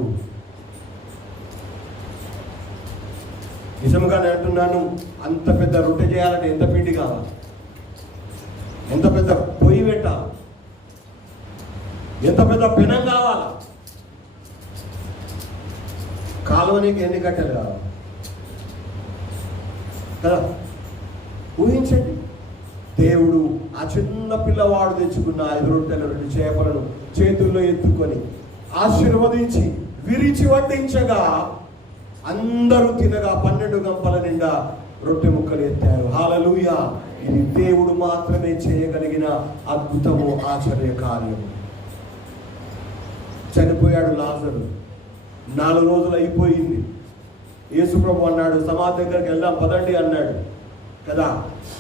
నిజంగా నేను అంటున్నాను, అంత పెద్ద రొట్టె చేయాలంటే ఎంత పిండి కావాలి, ఎంత పెద్ద పొయ్యి పెట్టాలి, ఎంత పెద్ద పెనం కావాలా, కాలువనికి ఎన్ని కట్టెలు కావాలి కదా. ఊహించండి, దేవుడు ఆ చిన్న పిల్లవాడు తెచ్చుకున్న 5 రొట్టెలు 2 చేపలను చేతుల్లో ఎత్తుకొని ఆశీర్వదించి విరిచి వడ్డించగా అందరూ తినగా 12 గంపల నిండా రొట్టె ముక్కలు ఎత్తారు. హల్లెలూయా. ఇది దేవుడు మాత్రమే చేయగలిగిన అద్భుతము, ఆశ్చర్య కార్యము. చనిపోయాడు లాజరు, 4 రోజులు అయిపోయింది. యేసుప్రభు అన్నాడు, సమాధి దగ్గరికి వెళ్దాం పదండి అన్నాడు కదా.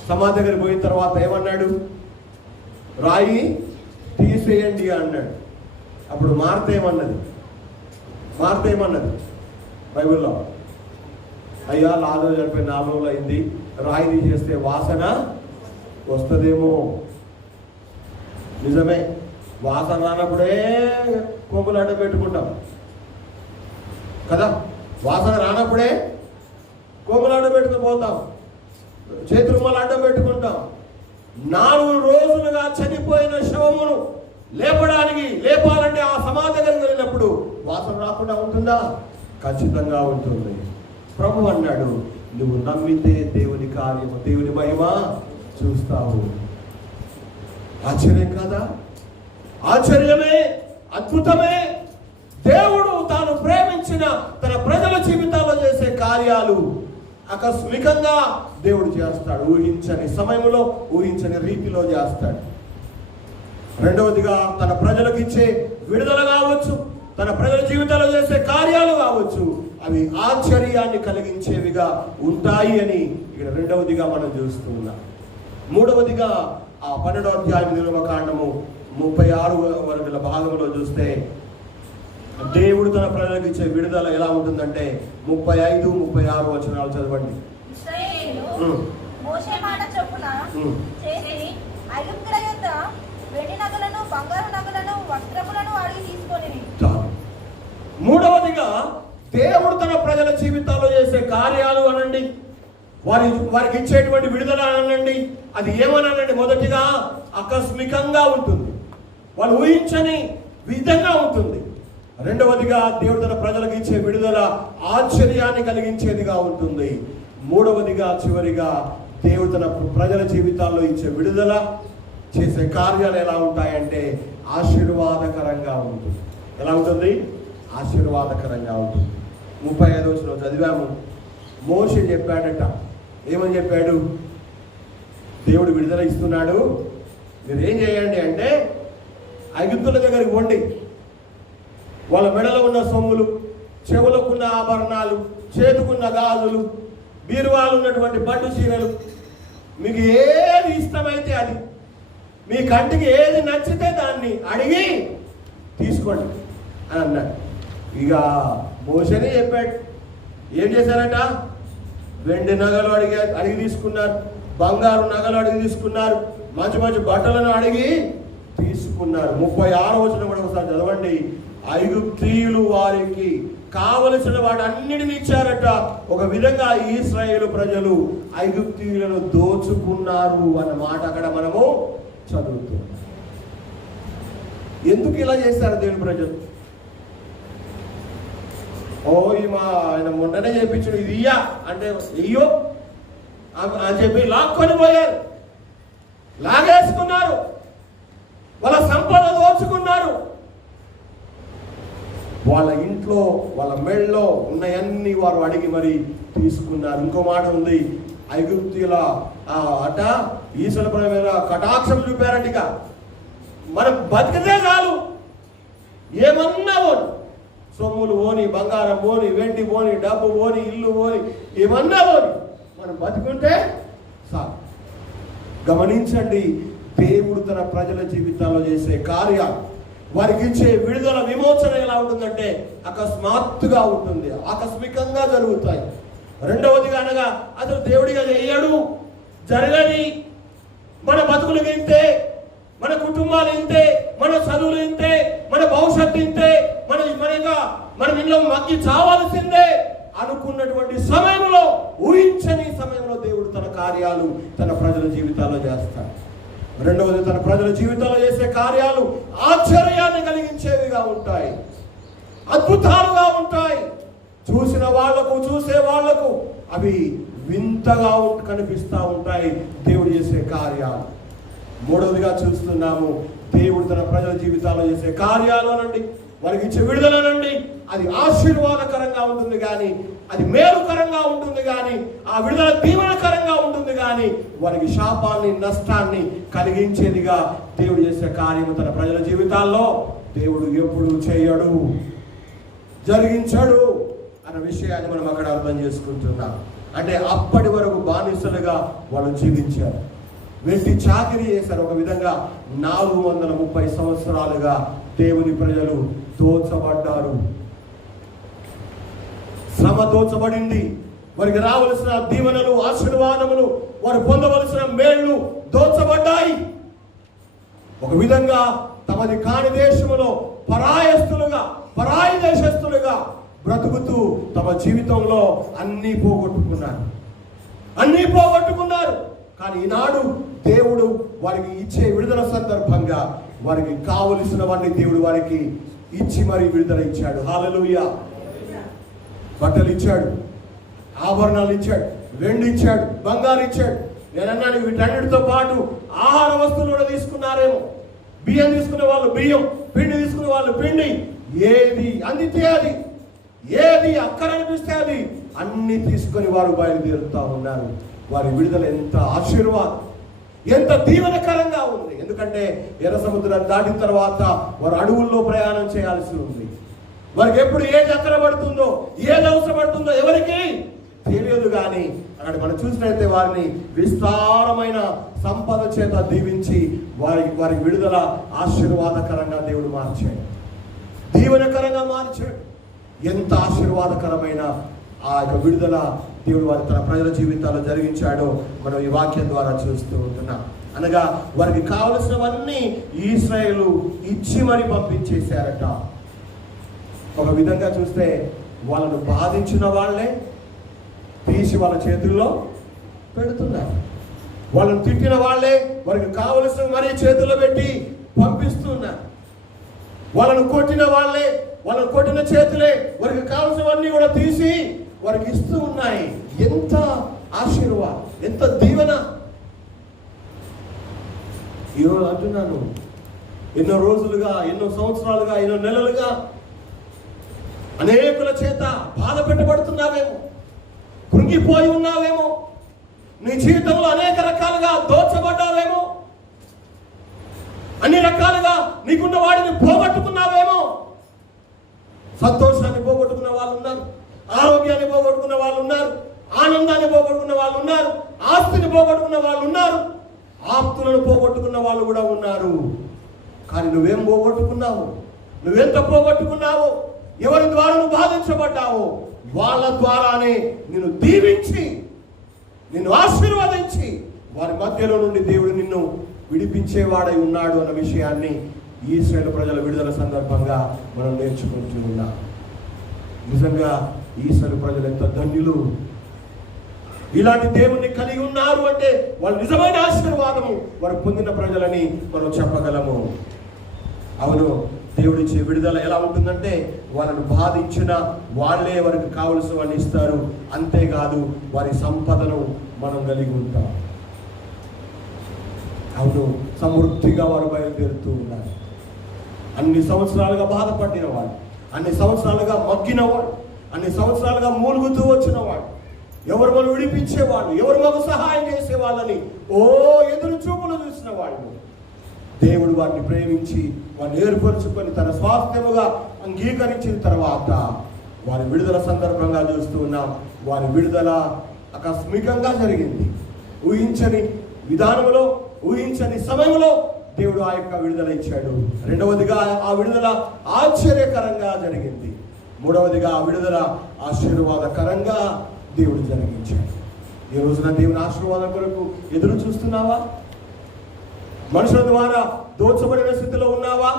సమాధి దగ్గరికి పోయిన తర్వాత ఏమన్నాడు? రాయి తీసేయండి అన్నాడు. అప్పుడు మార్త ఏమన్నది బైబిల్లో? అయ్యా లాజరు చనిపోయి 4 రోజులు అయింది, రాయి తీసేస్తే వాసన వస్తుందేమో. నిజమే, వాసన రానప్పుడే కొమ్ములు అడ్డం పెట్టుకుంటాం కదా. వాసన రానప్పుడే కొమ్ములు అడ్డం పెట్టుకుపోతాం, చేతురుమ్మలు అడ్డం పెట్టుకుంటాం. 4 రోజులుగా చనిపోయిన శవమును లేపాలంటే ఆ సమాధి దగ్గరికి వెళ్ళినప్పుడు వాసన రాకుండా ఉంటుందా? ఖచ్చితంగా ఉంటుంది. ప్రభు అన్నాడు, నువ్వు నమ్మితే దేవుని కార్యము, దేవుని మహిమ చూస్తావు. ఆశ్చర్యం కాదా? ఆశ్చర్యమే, అద్భుతమే. దేవుడు తాను ప్రేమించిన తన ప్రజల జీవితాల్లో చేసే కార్యాలు ఆకస్మికంగా దేవుడు చేస్తాడు. ఊహించని సమయంలో, ఊహించని రీతిలో చేస్తాడు. రెండవదిగా తన ప్రజలకు ఇచ్చే విడుదల కావచ్చు, తన ప్రజల జీవితాల్లో చేసే కార్యాలు కావచ్చు, అవి ఆశ్చర్యాన్ని కలిగించేవిగా ఉంటాయి అని ఇక్కడ రెండవదిగా మనం చూస్తూ ఉన్నాం. మూడవదిగా ఆ 12వ అధ్యాయం నిర్గమకాండము 36వ భాగంలో చూస్తే దేవుడు తన ప్రజలకు ఇచ్చే విడుదల ఎలా ఉంటుందంటే 35, 36 వచనాలు చదవండి. మోషే మాట చొప్పున చేసి ఐగుప్తుల యొద్ద వెండి నగలను, బంగారు నగలను, వస్త్రములను అడిగి తీసుకొనిరి. మూడవదిగా దేవుడు తన ప్రజల జీవితాల్లో చేసే కార్యాలు అనండి, వారికి ఇచ్చేటువంటి విడుదల అనండి, అది ఏమనండి, మొదటిగా ఆకస్మికంగా ఉంటుంది, వాళ్ళు ఊహించని విధంగా ఉంటుంది. రెండవదిగా దేవుడు తన ప్రజలకు ఇచ్చే విడుదల ఆశ్చర్యాన్ని కలిగించేదిగా ఉంటుంది. మూడవదిగా చివరిగా దేవుడు తన ప్రజల జీవితాల్లో ఇచ్చే విడుదల చేసే కార్యాలు ఎలా ఉంటాయంటే ఆశీర్వాదకరంగా ఉంటుంది. ఎలా ఉంటుంది? ఆశీర్వాదకరంగా ఉంటుంది. 35వ వచనం చదివాము. మోషే చెప్పాడట, ఏమని చెప్పాడు? దేవుడు విడుదల ఇస్తున్నాడు, మీరు ఏం చేయండి అంటే ఐగుప్తుల దగ్గరికి పోండి, వాళ్ళ మెడలో ఉన్న సొమ్ములు, చెవులకున్న ఆభరణాలు, చేతుకున్న గాజులు, బీరువాలు ఉన్నటువంటి పట్టు చీరలు, మీకు ఏది ఇష్టమైతే అది, మీ కంటికి ఏది నచ్చితే దాన్ని అడిగి తీసుకోండి అని అన్నాడు. ఇక మోషేనే చెప్పాడు. ఏం చేశారట? వెండి నగలు అడిగి తీసుకున్నారు, బంగారు నగలు అడిగి తీసుకున్నారు, మంచి మంచి బట్టలను అడిగి తీసుకున్నారు. 36వ వచనం కూడా ఒకసారి చదవండి. ఐగుప్తీయులు వారికి కావలసిన వాటి అన్నిటిని ఇచ్చారట. ఒక విధంగా ఇశ్రాయేలు ప్రజలు ఐగుప్తీయులను దోచుకున్నారు అన్న మాట అక్కడ మనము చదువుతున్నాం. ఎందుకు ఇలా చేస్తారు దేవుని ప్రజలు? ఆయన మొన్ననే చెప్పించాడు, ఇది ఇయ్యా అంటే ఇయ్యో అని చెప్పి లాక్కొని పోయారు, లాగేసుకున్నారు, వాళ్ళ సంపద దోచుకున్నారు. వాళ్ళ ఇంట్లో వాళ్ళ మెళ్ళలో ఉన్నాయన్నీ వారు అడిగి మరి తీసుకున్నారు. ఇంకో మాట ఉంది, ఐగుప్తీయుల అట ఈశ్వర మీద కటాక్షం చూపారంట. ఇక మనం బతికితే చాలు, ఏమన్నా పోని, సొమ్ములు పోని, బంగారం పోని, వెండి పోని, డబ్బు పోని, ఇల్లు పోని, ఏమన్నా పోని, మనం బతుకుంటే చాలు. గమనించండి, దేవుడు తన ప్రజల జీవితాల్లో చేసే కార్యాలు, వారికి ఇచ్చే విడుదల, విమోచన ఎలా ఉంటుందంటే అకస్మాత్తుగా ఉంటుంది, ఆకస్మికంగా జరుగుతాయి. రెండవదిగా అనగా అసలు దేవుడిగా చేయడు, జరగని. మన బతుకులు ఇంతే, మన కుటుంబాలు ఇంతే, మన చదువులు ఇంతే, మన భవిష్యత్తు ఇంతే, మనం ఇంట్లో మగ్గి చావాల్సిందే అనుకున్నటువంటి సమయంలో, ఊహించని సమయంలో దేవుడు తన కార్యాలు తన ప్రజల జీవితాల్లో చేస్తాడు. రెండవది, తన ప్రజల జీవితాల్లో చేసే కార్యాలు ఆశ్చర్యాన్ని కలిగించేవిగా ఉంటాయి, అద్భుతాలుగా ఉంటాయి. చూసిన వాళ్లకు, చూసే వాళ్లకు అవి వింతగా కనిపిస్తూ ఉంటాయి దేవుడు చేసే కార్యాలు. మూడవదిగా చూస్తున్నాము, దేవుడు తన ప్రజల జీవితాల్లో చేసే కార్యాలు అనండి, వారికి ఇచ్చే విడుదలనండి, అది ఆశీర్వాదకరంగా ఉంటుంది కానీ, అది మేలుకరంగా ఉంటుంది కానీ, ఆ విడుదల దీవెనకరంగా ఉంటుంది కానీ, వారికి శాపాన్ని, నష్టాన్ని కలిగించేదిగా దేవుడు చేసే కార్యము తన ప్రజల జీవితాల్లో దేవుడు ఎప్పుడు చేయడు, జరిగించడు అన్న విషయాన్ని మనం అక్కడ అర్థం చేసుకుంటున్నాం. అంటే అప్పటి వరకు బానిసలుగా వాళ్ళు జీవించారు, వెంటి చాకిరీ చేశారు. ఒక విధంగా 430 సంవత్సరాలుగా దేవుని ప్రజలు దోచబడ్డారు. శ్రమ దోచబడింది, వారికి రావలసిన దీవెనలు, ఆశీర్వాదములు, వారు పొందవలసిన మేళ్లు దోచబడ్డాయి. ఒక విధంగా తమది కాని దేశములో పరాయస్తులుగా, పరాయి దేశస్తులుగా బ్రతుకుతూ తమ జీవితంలో అన్నీ పోగొట్టుకున్నారు. కానీ ఈనాడు దేవుడు వారికి ఇచ్చే విడుదల సందర్భంగా వారికి కావలసినవన్నీ దేవుడు వారికి ఇచ్చి మరి విడుదల ఇచ్చాడు. హల్లెలూయా. బట్టలు ఇచ్చాడు, ఆభరణాలు ఇచ్చాడు, వెండి ఇచ్చాడు, బంగారు ఇచ్చాడు. నేనన్నాను, వీటన్నిటితో పాటు ఆహార వస్తువులు కూడా తీసుకున్నారేమో. బియ్యం తీసుకునే వాళ్ళు బియ్యం, పిండి తీసుకునే వాళ్ళు పిండి, ఏది అందితే అది, ఏది అక్కరనిపిస్తే అది అన్ని తీసుకొని వారు బయలుదేరుతూ ఉన్నారు. వారి విడుదల ఎంత ఆశీర్వాదం, ఎంత దీవెనకరంగా ఉంది. ఎందుకంటే ఎర్ర సముద్రాన్ని దాటిన తర్వాత వారు అడవుల్లో ప్రయాణం చేయాల్సి ఉంది. వారికి ఎప్పుడు ఏది అక్కర పడుతుందో, ఏది అవసరపడుతుందో ఎవరికి తెలియదు. కానీ అక్కడ మనం చూసినట్లయితే వారిని విస్తారమైన సంపద చేత దీవించి వారి విడుదల ఆశీర్వాదకరంగా దేవుడు మార్చాడు, దీవెనకరంగా మార్చాడు. ఎంత ఆశీర్వాదకరమైన ఆ యొక్క విడుదల దేవుడు వారి తన ప్రజల జీవితాల్లో జరిగించాడో మనం ఈ వాక్యం ద్వారా చూస్తూ ఉంటున్నాం. అనగా వారికి కావలసినవన్నీ ఇశ్రాయేలు ఇచ్చి మరి పంపించేశారట. ఒక విధంగా చూస్తే వాళ్ళను బాధించిన వాళ్ళే తీసి వాళ్ళ చేతుల్లో పెడుతున్నారు, వాళ్ళని తిట్టిన వాళ్ళే వారికి కావలసిన మరీ చేతుల్లో పెట్టి పంపిస్తున్నారు, వాళ్ళను కొట్టిన వాళ్ళే, వాళ్ళను కొట్టిన చేతులే వారికి కావలసినవన్నీ కూడా తీసి వారికి ఇస్తూ ఉన్నాయి. ఎంత ఆశీర్వాదం, ఎంత దీవెన. ఈరోజు అంటున్నాను, ఎన్నో రోజులుగా, ఎన్నో సంవత్సరాలుగా, ఎన్నో నెలలుగా అనేకుల చేత బాధ పెట్టబడుతున్నావేమో, కృంగిపోయి ఉన్నావేమో, నీ జీవితంలో అనేక రకాలుగా దోచబడ్డావేమో, అన్ని రకాలుగా నీకున్న వాడిని పోగొట్టుకున్నావేమో. సంతోషాన్ని పోగొట్టుకున్న వాళ్ళు ఉన్నారు, ఆరోగ్యాన్ని పోగొట్టుకున్న వాళ్ళు ఉన్నారు, ఆనందాన్ని పోగొట్టుకున్న వాళ్ళు ఉన్నారు, ఆస్తిని పోగొట్టుకున్న వాళ్ళు ఉన్నారు, ఆప్తులను పోగొట్టుకున్న వాళ్ళు కూడా ఉన్నారు. కానీ నువ్వేం పోగొట్టుకున్నావు? నువ్వెంత పోగొట్టుకున్నావు? ఎవరి ద్వారా నువ్వు బాధించబడ్డావో వాళ్ళ ద్వారానే నిన్ను దీవించి నిన్ను ఆశీర్వదించి వారి మధ్యలో నుండి దేవుడు నిన్ను విడిపించేవాడై ఉన్నాడు అన్న విషయాన్ని ఇశ్రాయేలు ప్రజల విడుదల సందర్భంగా మనం నేర్చుకుంటూ ఉన్నాం. నిజంగా ఇశ్రాయేలు ప్రజలు ఎంత ధన్యులు. ఇలాంటి దేవుణ్ణి కలిగి ఉన్నారు అంటే వాళ్ళు నిజమైన ఆశీర్వాదము వారు పొందిన ప్రజలని మనం చెప్పగలము. అవును, దేవుడిచ్చే విడుదల ఎలా ఉంటుందంటే వాళ్ళను బాధించిన వాళ్ళే వారికి కావలసినవన్నీ ఇస్తారు. అంతేకాదు వారి సంపదను మనం కలిగి ఉంటాం. అవును, సమృద్ధిగా వారు బయలుదేరుతూ ఉన్నారు. అన్ని సంవత్సరాలుగా బాధపడిన వాడు, అన్ని సంవత్సరాలుగా మగ్గినవాడు, అన్ని సంవత్సరాలుగా మూలుగుతూ వచ్చినవాడు, ఎవరు మనం విడిపించేవాళ్ళు, ఎవరు మాకు సహాయం చేసే వాళ్ళని ఎదురు చూపులు చూసిన వాళ్ళు దేవుడు వారిని ప్రేమించి వారిని ఏర్పరచుకొని తన స్వాస్థ్యముగా అంగీకరించిన తర్వాత వారి విడుదల సందర్భంగా చూస్తూ ఉన్నాం. వారి విడుదల ఆకస్మికంగా జరిగింది. ఊహించని విధానంలో, ఊహించని సమయంలో దేవుడు ఆ యొక్క విడుదల ఇచ్చాడు. రెండవదిగా ఆ విడుదల ఆశ్చర్యకరంగా జరిగింది. మూడవదిగా ఆ విడుదల ఆశీర్వాదకరంగా దేవుడు జరిగించాడు. ఈ రోజున దేవుని ఆశీర్వాదం కొరకు ఎదురు చూస్తున్నావా? మనుషుల ద్వారా దోచబడిన స్థితిలో ఉన్నావా?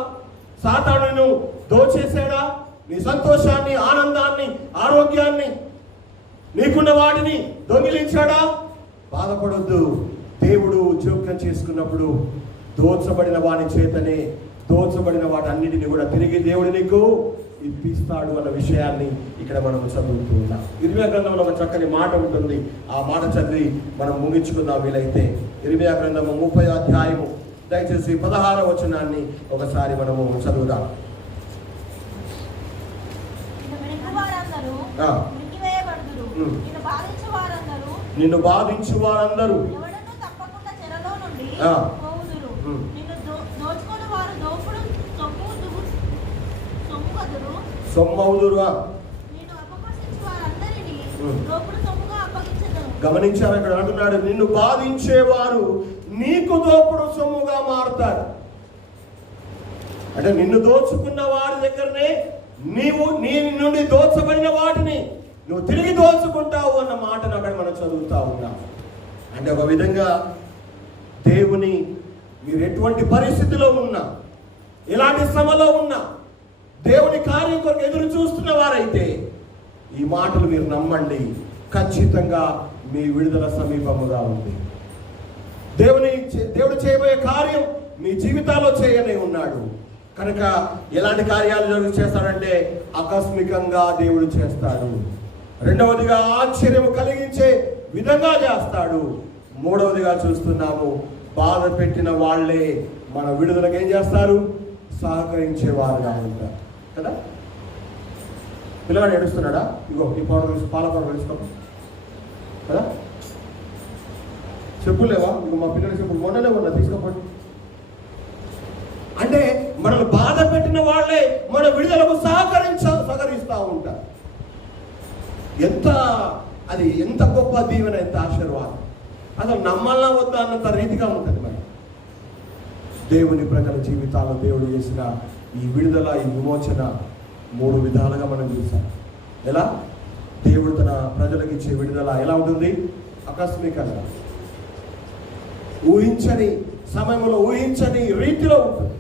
సాతానును దోచేసాడా? నీ సంతోషాన్ని, ఆనందాన్ని, ఆరోగ్యాన్ని, నీకున్న వాటిని దొంగిలించాడా? బాధపడొద్దు. దేవుడు జోక్యం చేసుకున్నప్పుడు దోచబడిన వాని చేతనే దోచబడిన వాటన్నిటిని కూడా తిరిగి దేవుడు నీకు ఇప్పిస్తాడు అన్న విషయాన్ని ఇక్కడ మనం చదువుతూ ఉన్నాం. ఇర్మియా గ్రంథంలో ఒక చక్కని మాట ఉంటుంది. ఆ మాట చదివి మనం ముగించుకుందాం వీలైతే. ఇర్మియా గ్రంథము 30వ అధ్యాయము దయచేసి 16వ వచనాన్ని ఒకసారి మనము చదువుదాం. నిన్ను బాధించు వారందరూ సొమ్మవుదురుగా. గమనించారు, ఇక్కడ అంటున్నాడు నిన్ను బాధించేవారు నీకు దోపుడు సొమ్ముగా మారుతారు. అంటే నిన్ను దోచుకున్న వారి దగ్గరనే నీవు నీ నుండి దోచబడిన వాటిని నువ్వు తిరిగి దోచుకుంటావు అన్న మాటను అక్కడ మనం చదువుతా ఉన్నాం. అంటే ఒక విధంగా దేవుని మీరు ఎటువంటి పరిస్థితిలో ఉన్నా, ఎలాంటి శ్రమలో ఉన్నా, దేవుని కార్యం కొరకు ఎదురు చూస్తున్న వారైతే ఈ మాటలు మీరు నమ్మండి, ఖచ్చితంగా మీ విడుదల సమీపముగా ఉంది. దేవుడు చేయబోయే కార్యం మీ జీవితాల్లో చేయనే ఉన్నాడు కనుక ఎలాంటి కార్యాలు చేస్తాడంటే ఆకస్మికంగా దేవుడు చేస్తాడు. రెండవదిగా ఆశ్చర్యం కలిగించే విధంగా చేస్తాడు. మూడవదిగా చూస్తున్నాము, బాధ పెట్టిన వాళ్ళే మన విడుదలకు ఏం చేస్తారు? సహకరించేవారుగా ఉంటారు కదా. పిల్లగాడు ఏడుస్తున్నాడా? ఇగో ఈ పౌడర్ పాల పౌడర్ వేసుకో కదా. చెప్పులు లేవా? ఇక మా పిల్లల చెప్పులు మొన్ననే ఉన్నా, తీసుకోకండి. అంటే మనల్ని బాధ పెట్టిన వాళ్ళే మన విడుదలకు సహకరిస్తూ ఉంటారు. ఎంత గొప్ప దీవెన, ఎంత ఆశీర్వాదం. అసలు నమ్మాలా వద్దా అన్నంత రీతిగా ఉంటుంది. మరి దేవుని ప్రజల జీవితాల్లో దేవుడు చేసిన ఈ విడుదల, ఈ విమోచన 3 విధాలుగా మనం చూసాం. ఎలా దేవుడు తన ప్రజలకు ఇచ్చే విడుదల ఎలా ఉంటుంది? ఆకస్మికంగా, ఊహించని సమయంలో, ఊహించని రీతిలో ఉంటుంది.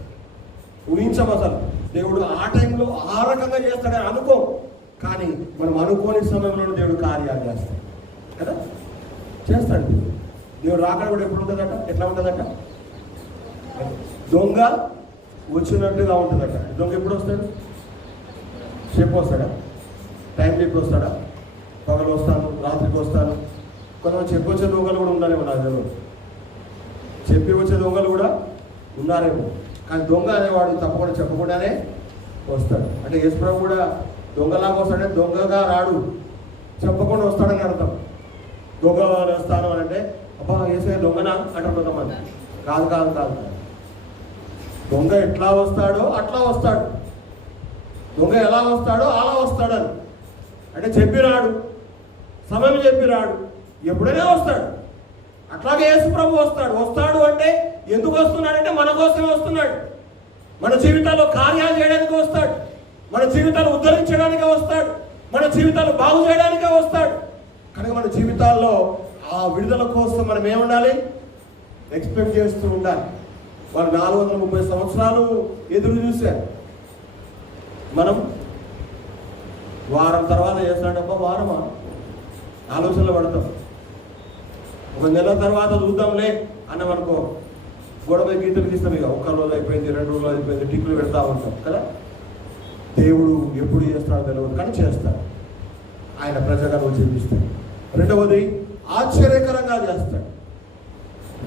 ఊహించం అసలు దేవుడు ఆ టైంలో ఆ రకంగా చేస్తాడని అనుకో, కానీ మనం అనుకోని సమయంలో దేవుడు కార్యాలు చేస్తాడు కదా. చేస్తాడు దేవుడు. రాకడ కూడా ఎప్పుడు ఉంటుందట? ఎట్లా ఉంటుందట? దొంగ వచ్చినట్టుగా ఉంటుందట. దొంగ ఎప్పుడు వస్తాడు? చెప్పు వస్తాడా? టైం చెప్పి వస్తాడా? పగలు వస్తాను, రాత్రికి వస్తాను. కొంతమంది చెప్పి వచ్చే దొంగలు కూడా ఉన్నారేమో, నాకు తెలియదు. చెప్పి వచ్చే దొంగలు కూడా ఉన్నారేమో, కానీ దొంగ అనేవాడు తప్పకుండా చెప్పకుండానే వస్తాడు. అంటే యేసుప్రభు కూడా దొంగలాగా వస్తాడే, దొంగగా రాడు, చెప్పకుండా వస్తాడని అర్థం. దొంగ వస్తాను అని అంటే అబ్బా యేసయ్య దొంగనా అంటారు కొంతమంది. కాదు కాదు కాదు, దొంగ ఎట్లా వస్తాడో అట్లా వస్తాడు. దొంగ ఎలా వస్తాడో అలా వస్తాడని అంటే చెప్పిరాడు, సమయం చెప్పిరాడు, ఎప్పుడైనా వస్తాడు. అట్లాగే యేసు ప్రభు వస్తాడు అంటే ఎందుకు వస్తున్నాడంటే మన కోసమే వస్తున్నాడు. మన జీవితాల్లో కార్యాలు చేయడానికి వస్తాడు, మన జీవితాలు ఉద్ధరించడానికి వస్తాడు, మన జీవితాలు బాగు చేయడానికే వస్తాడు. కనుక మన జీవితాల్లో ఆ విడుదల కోసం మనం ఏముండాలి? ఎక్స్పెక్ట్ చేస్తూ ఉండాలి. వాళ్ళు 430 సంవత్సరాలు ఎదురు చూశారు. మనం వారం తర్వాత చేస్తాడబ్బా, వారమా ఆలోచనలో పడతాం. ఒక నెల తర్వాత చూద్దాంలే అన్నమనుకో, గొడవ గీతలు తీస్తాం. ఇక 1 రోజు అయిపోయింది, 2 రోజులు అయిపోయింది, టిక్కులు పెడతా ఉంటాం కదా. దేవుడు ఎప్పుడు చేస్తాడో తెలియదు, కానీ చేస్తాడు. ఆయన ప్రజగా నువ్వు జీవిస్తాడు. రెండవది, ఆశ్చర్యకరంగా చేస్తాడు,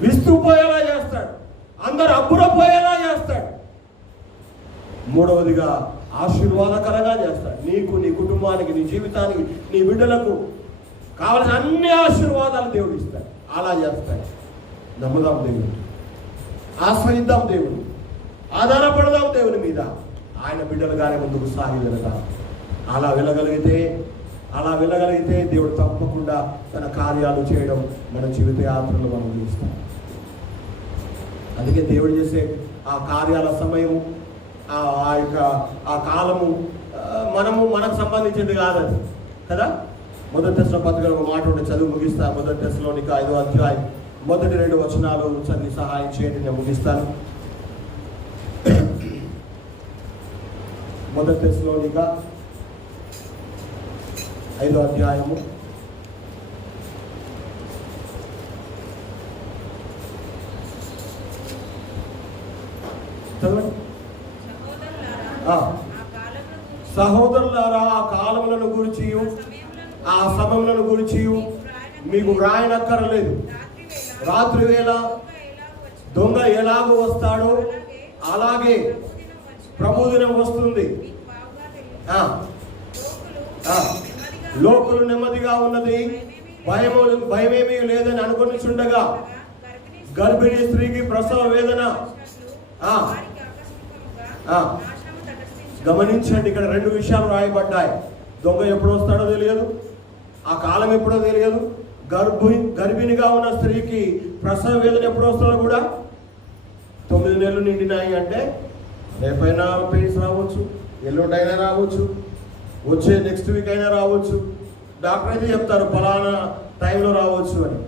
విస్తుపోయేలా చేస్తాడు, అందరు అబ్బురపోయేలా చేస్తాడు. మూడవదిగా ఆశీర్వాదకరంగా చేస్తాడు. నీకు, నీ కుటుంబానికి, నీ జీవితానికి, నీ బిడ్డలకు కావలసిన అన్ని ఆశీర్వాదాలు దేవుడు ఇస్తాడు. అలా చేస్తాడు. నమ్ముదాం దేవుడు, ఆశ్రయిద్దాం దేవుడు, ఆధారపడదాం దేవుని మీద. ఆయన బిడ్డలుగానే ముందుకు సాగి వెళదాం. అలా వెళ్ళగలిగితే దేవుడు తప్పకుండా తన కార్యాలు చేయడం మన జీవిత యాత్రలో మనం చూస్తాం. అందుకే దేవుడు చేసే ఆ కార్యాల సమయము, ఆ కాలము మనకు సంబంధించింది కాదది కదా. మొదటి దశలో పత్రికలో ఒక మాట ఉంటే చదువు ముగిస్తా. మొదటి దశలోనిక 5వ అధ్యాయం మొదటి 2 వచనాలు చదివి సహాయం చేయండి, నేను ముగిస్తాను. మొదటి దశలోనిక 5వ అధ్యాయము చదవండి. సహోదరులారా, ఆ కాలములను గురించి, ఆ సమయములను గురించి మీకు వ్రాయనక్కరలేదు. రాత్రి వేళ దొంగ ఎలాగో వస్తాడో అలాగే ప్రభుదినం వస్తుంది. లోకులు నెమ్మదిగా ఉన్నది, భయమేమీ లేదని అనుకొనిచుండగా గర్భిణీ స్త్రీకి ప్రసవ వేదన. గమనించండి, ఇక్కడ 2 విషయాలు రాయబడ్డాయి. దొంగ ఎప్పుడు వస్తాడో తెలియదు, ఆ కాలం ఎప్పుడో తెలియదు. గర్భిణిగా ఉన్న స్త్రీకి ప్రసవ వేదన ఎప్పుడు వస్తాడో కూడా. 9 నెలలు నిండినాయి అంటే రేపైనా పెయిన్స్ రావచ్చు, ఎల్లుండైనా రావచ్చు, వచ్చే నెక్స్ట్ వీక్ అయినా రావచ్చు. డాక్టర్ అయితే చెప్తారు ఫలానా టైంలో రావచ్చు అని.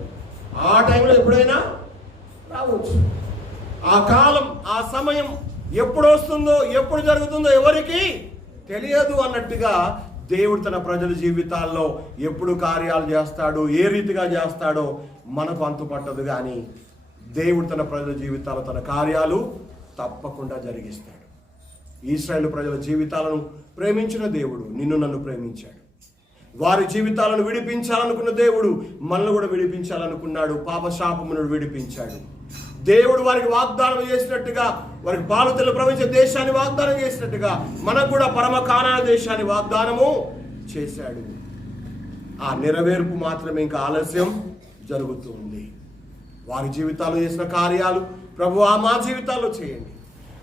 ఆ టైంలో ఎప్పుడైనా రావచ్చు. ఆ కాలం, ఆ సమయం ఎప్పుడు వస్తుందో, ఎప్పుడు జరుగుతుందో ఎవరికి తెలియదు అన్నట్టుగా దేవుడు తన ప్రజల జీవితాల్లో ఎప్పుడు కార్యాలు చేస్తాడు, ఏ రీతిగా చేస్తాడో మనకు అంతుపట్టదు. కానీ దేవుడు తన ప్రజల జీవితాల్లో తన కార్యాలు తప్పకుండా జరిగిస్తాడు. ఇశ్రాయేలు ప్రజల జీవితాలను ప్రేమించిన దేవుడు నిన్ను నన్ను ప్రేమించాడు. వారి జీవితాలను విడిపించాలనుకున్న దేవుడు మనల్ని కూడా విడిపించాలనుకున్నాడు. పాపశాపమును విడిపించాడు. దేవుడు వారికి వాగ్దానం చేసినట్టుగా, వారికి పాలు తెలు ప్రవహించే దేశాన్ని వాగ్దానం చేసినట్టుగా మనకు కూడా పరమ కానాను దేశాన్ని వాగ్దానము చేశాడు. ఆ నెరవేర్పు మాత్రమే ఇంకా ఆలస్యం జరుగుతుంది. వారి జీవితాల్లో చేసిన కార్యాలు ప్రభువా మా జీవితాల్లో చేయండి.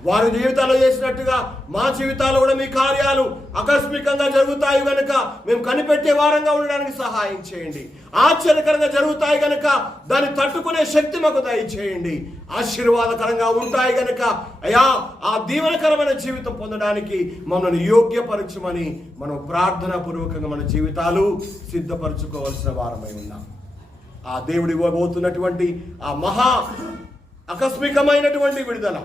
వారి జీవితాల్లో చేసినట్టుగా మా జీవితాల్లో కూడా మీ కార్యాలు ఆకస్మికంగా జరుగుతాయి కనుక మేము కనిపెట్టే వారంగా ఉండడానికి సహాయం చేయండి. ఆశ్చర్యకరంగా జరుగుతాయి కనుక దాన్ని తట్టుకునే శక్తి మాకు దయచేయండి. ఆశీర్వాదకరంగా ఉంటాయి కనుక అయ్యా ఆ దీవెనకరమైన జీవితం పొందడానికి మమ్మల్ని యోగ్యపరచమని మనం ప్రార్థనా పూర్వకంగా మన జీవితాలు సిద్ధపరచుకోవాల్సిన వారమై ఉన్నాం. ఆ దేవుడు ఇవ్వబోతున్నటువంటి ఆ మహా ఆకస్మికమైనటువంటి విడుదల,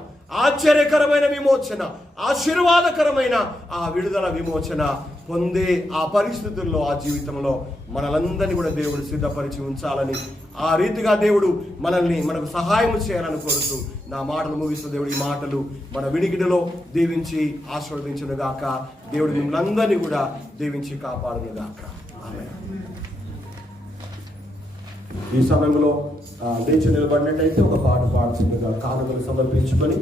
ఆశ్చర్యకరమైన విమోచన, ఆశీర్వాదకరమైన ఆ విడుదల విమోచన పొందే ఆ పరిస్థితుల్లో, ఆ జీవితంలో మనలందరినీ కూడా దేవుడు సిద్ధపరిచి ఉంచాలని, ఆ రీతిగా దేవుడు మనకు సహాయం చేయాలని కోరుతూ నా మాటలు ముగిస్తూ దేవుడు ఈ మాటలు మన వినికిడిలో దీవించి ఆశీర్వదించును గాక. దేవుడు మిమ్మల్ని అందరినీ కూడా దీవించి కాపాడును గాక. ఆమేన్. ఈ సమయంలో లేచి నిలబడినట్టయితే ఒక పాట పాడుతుండగా కానుకలు సమర్పించుకొని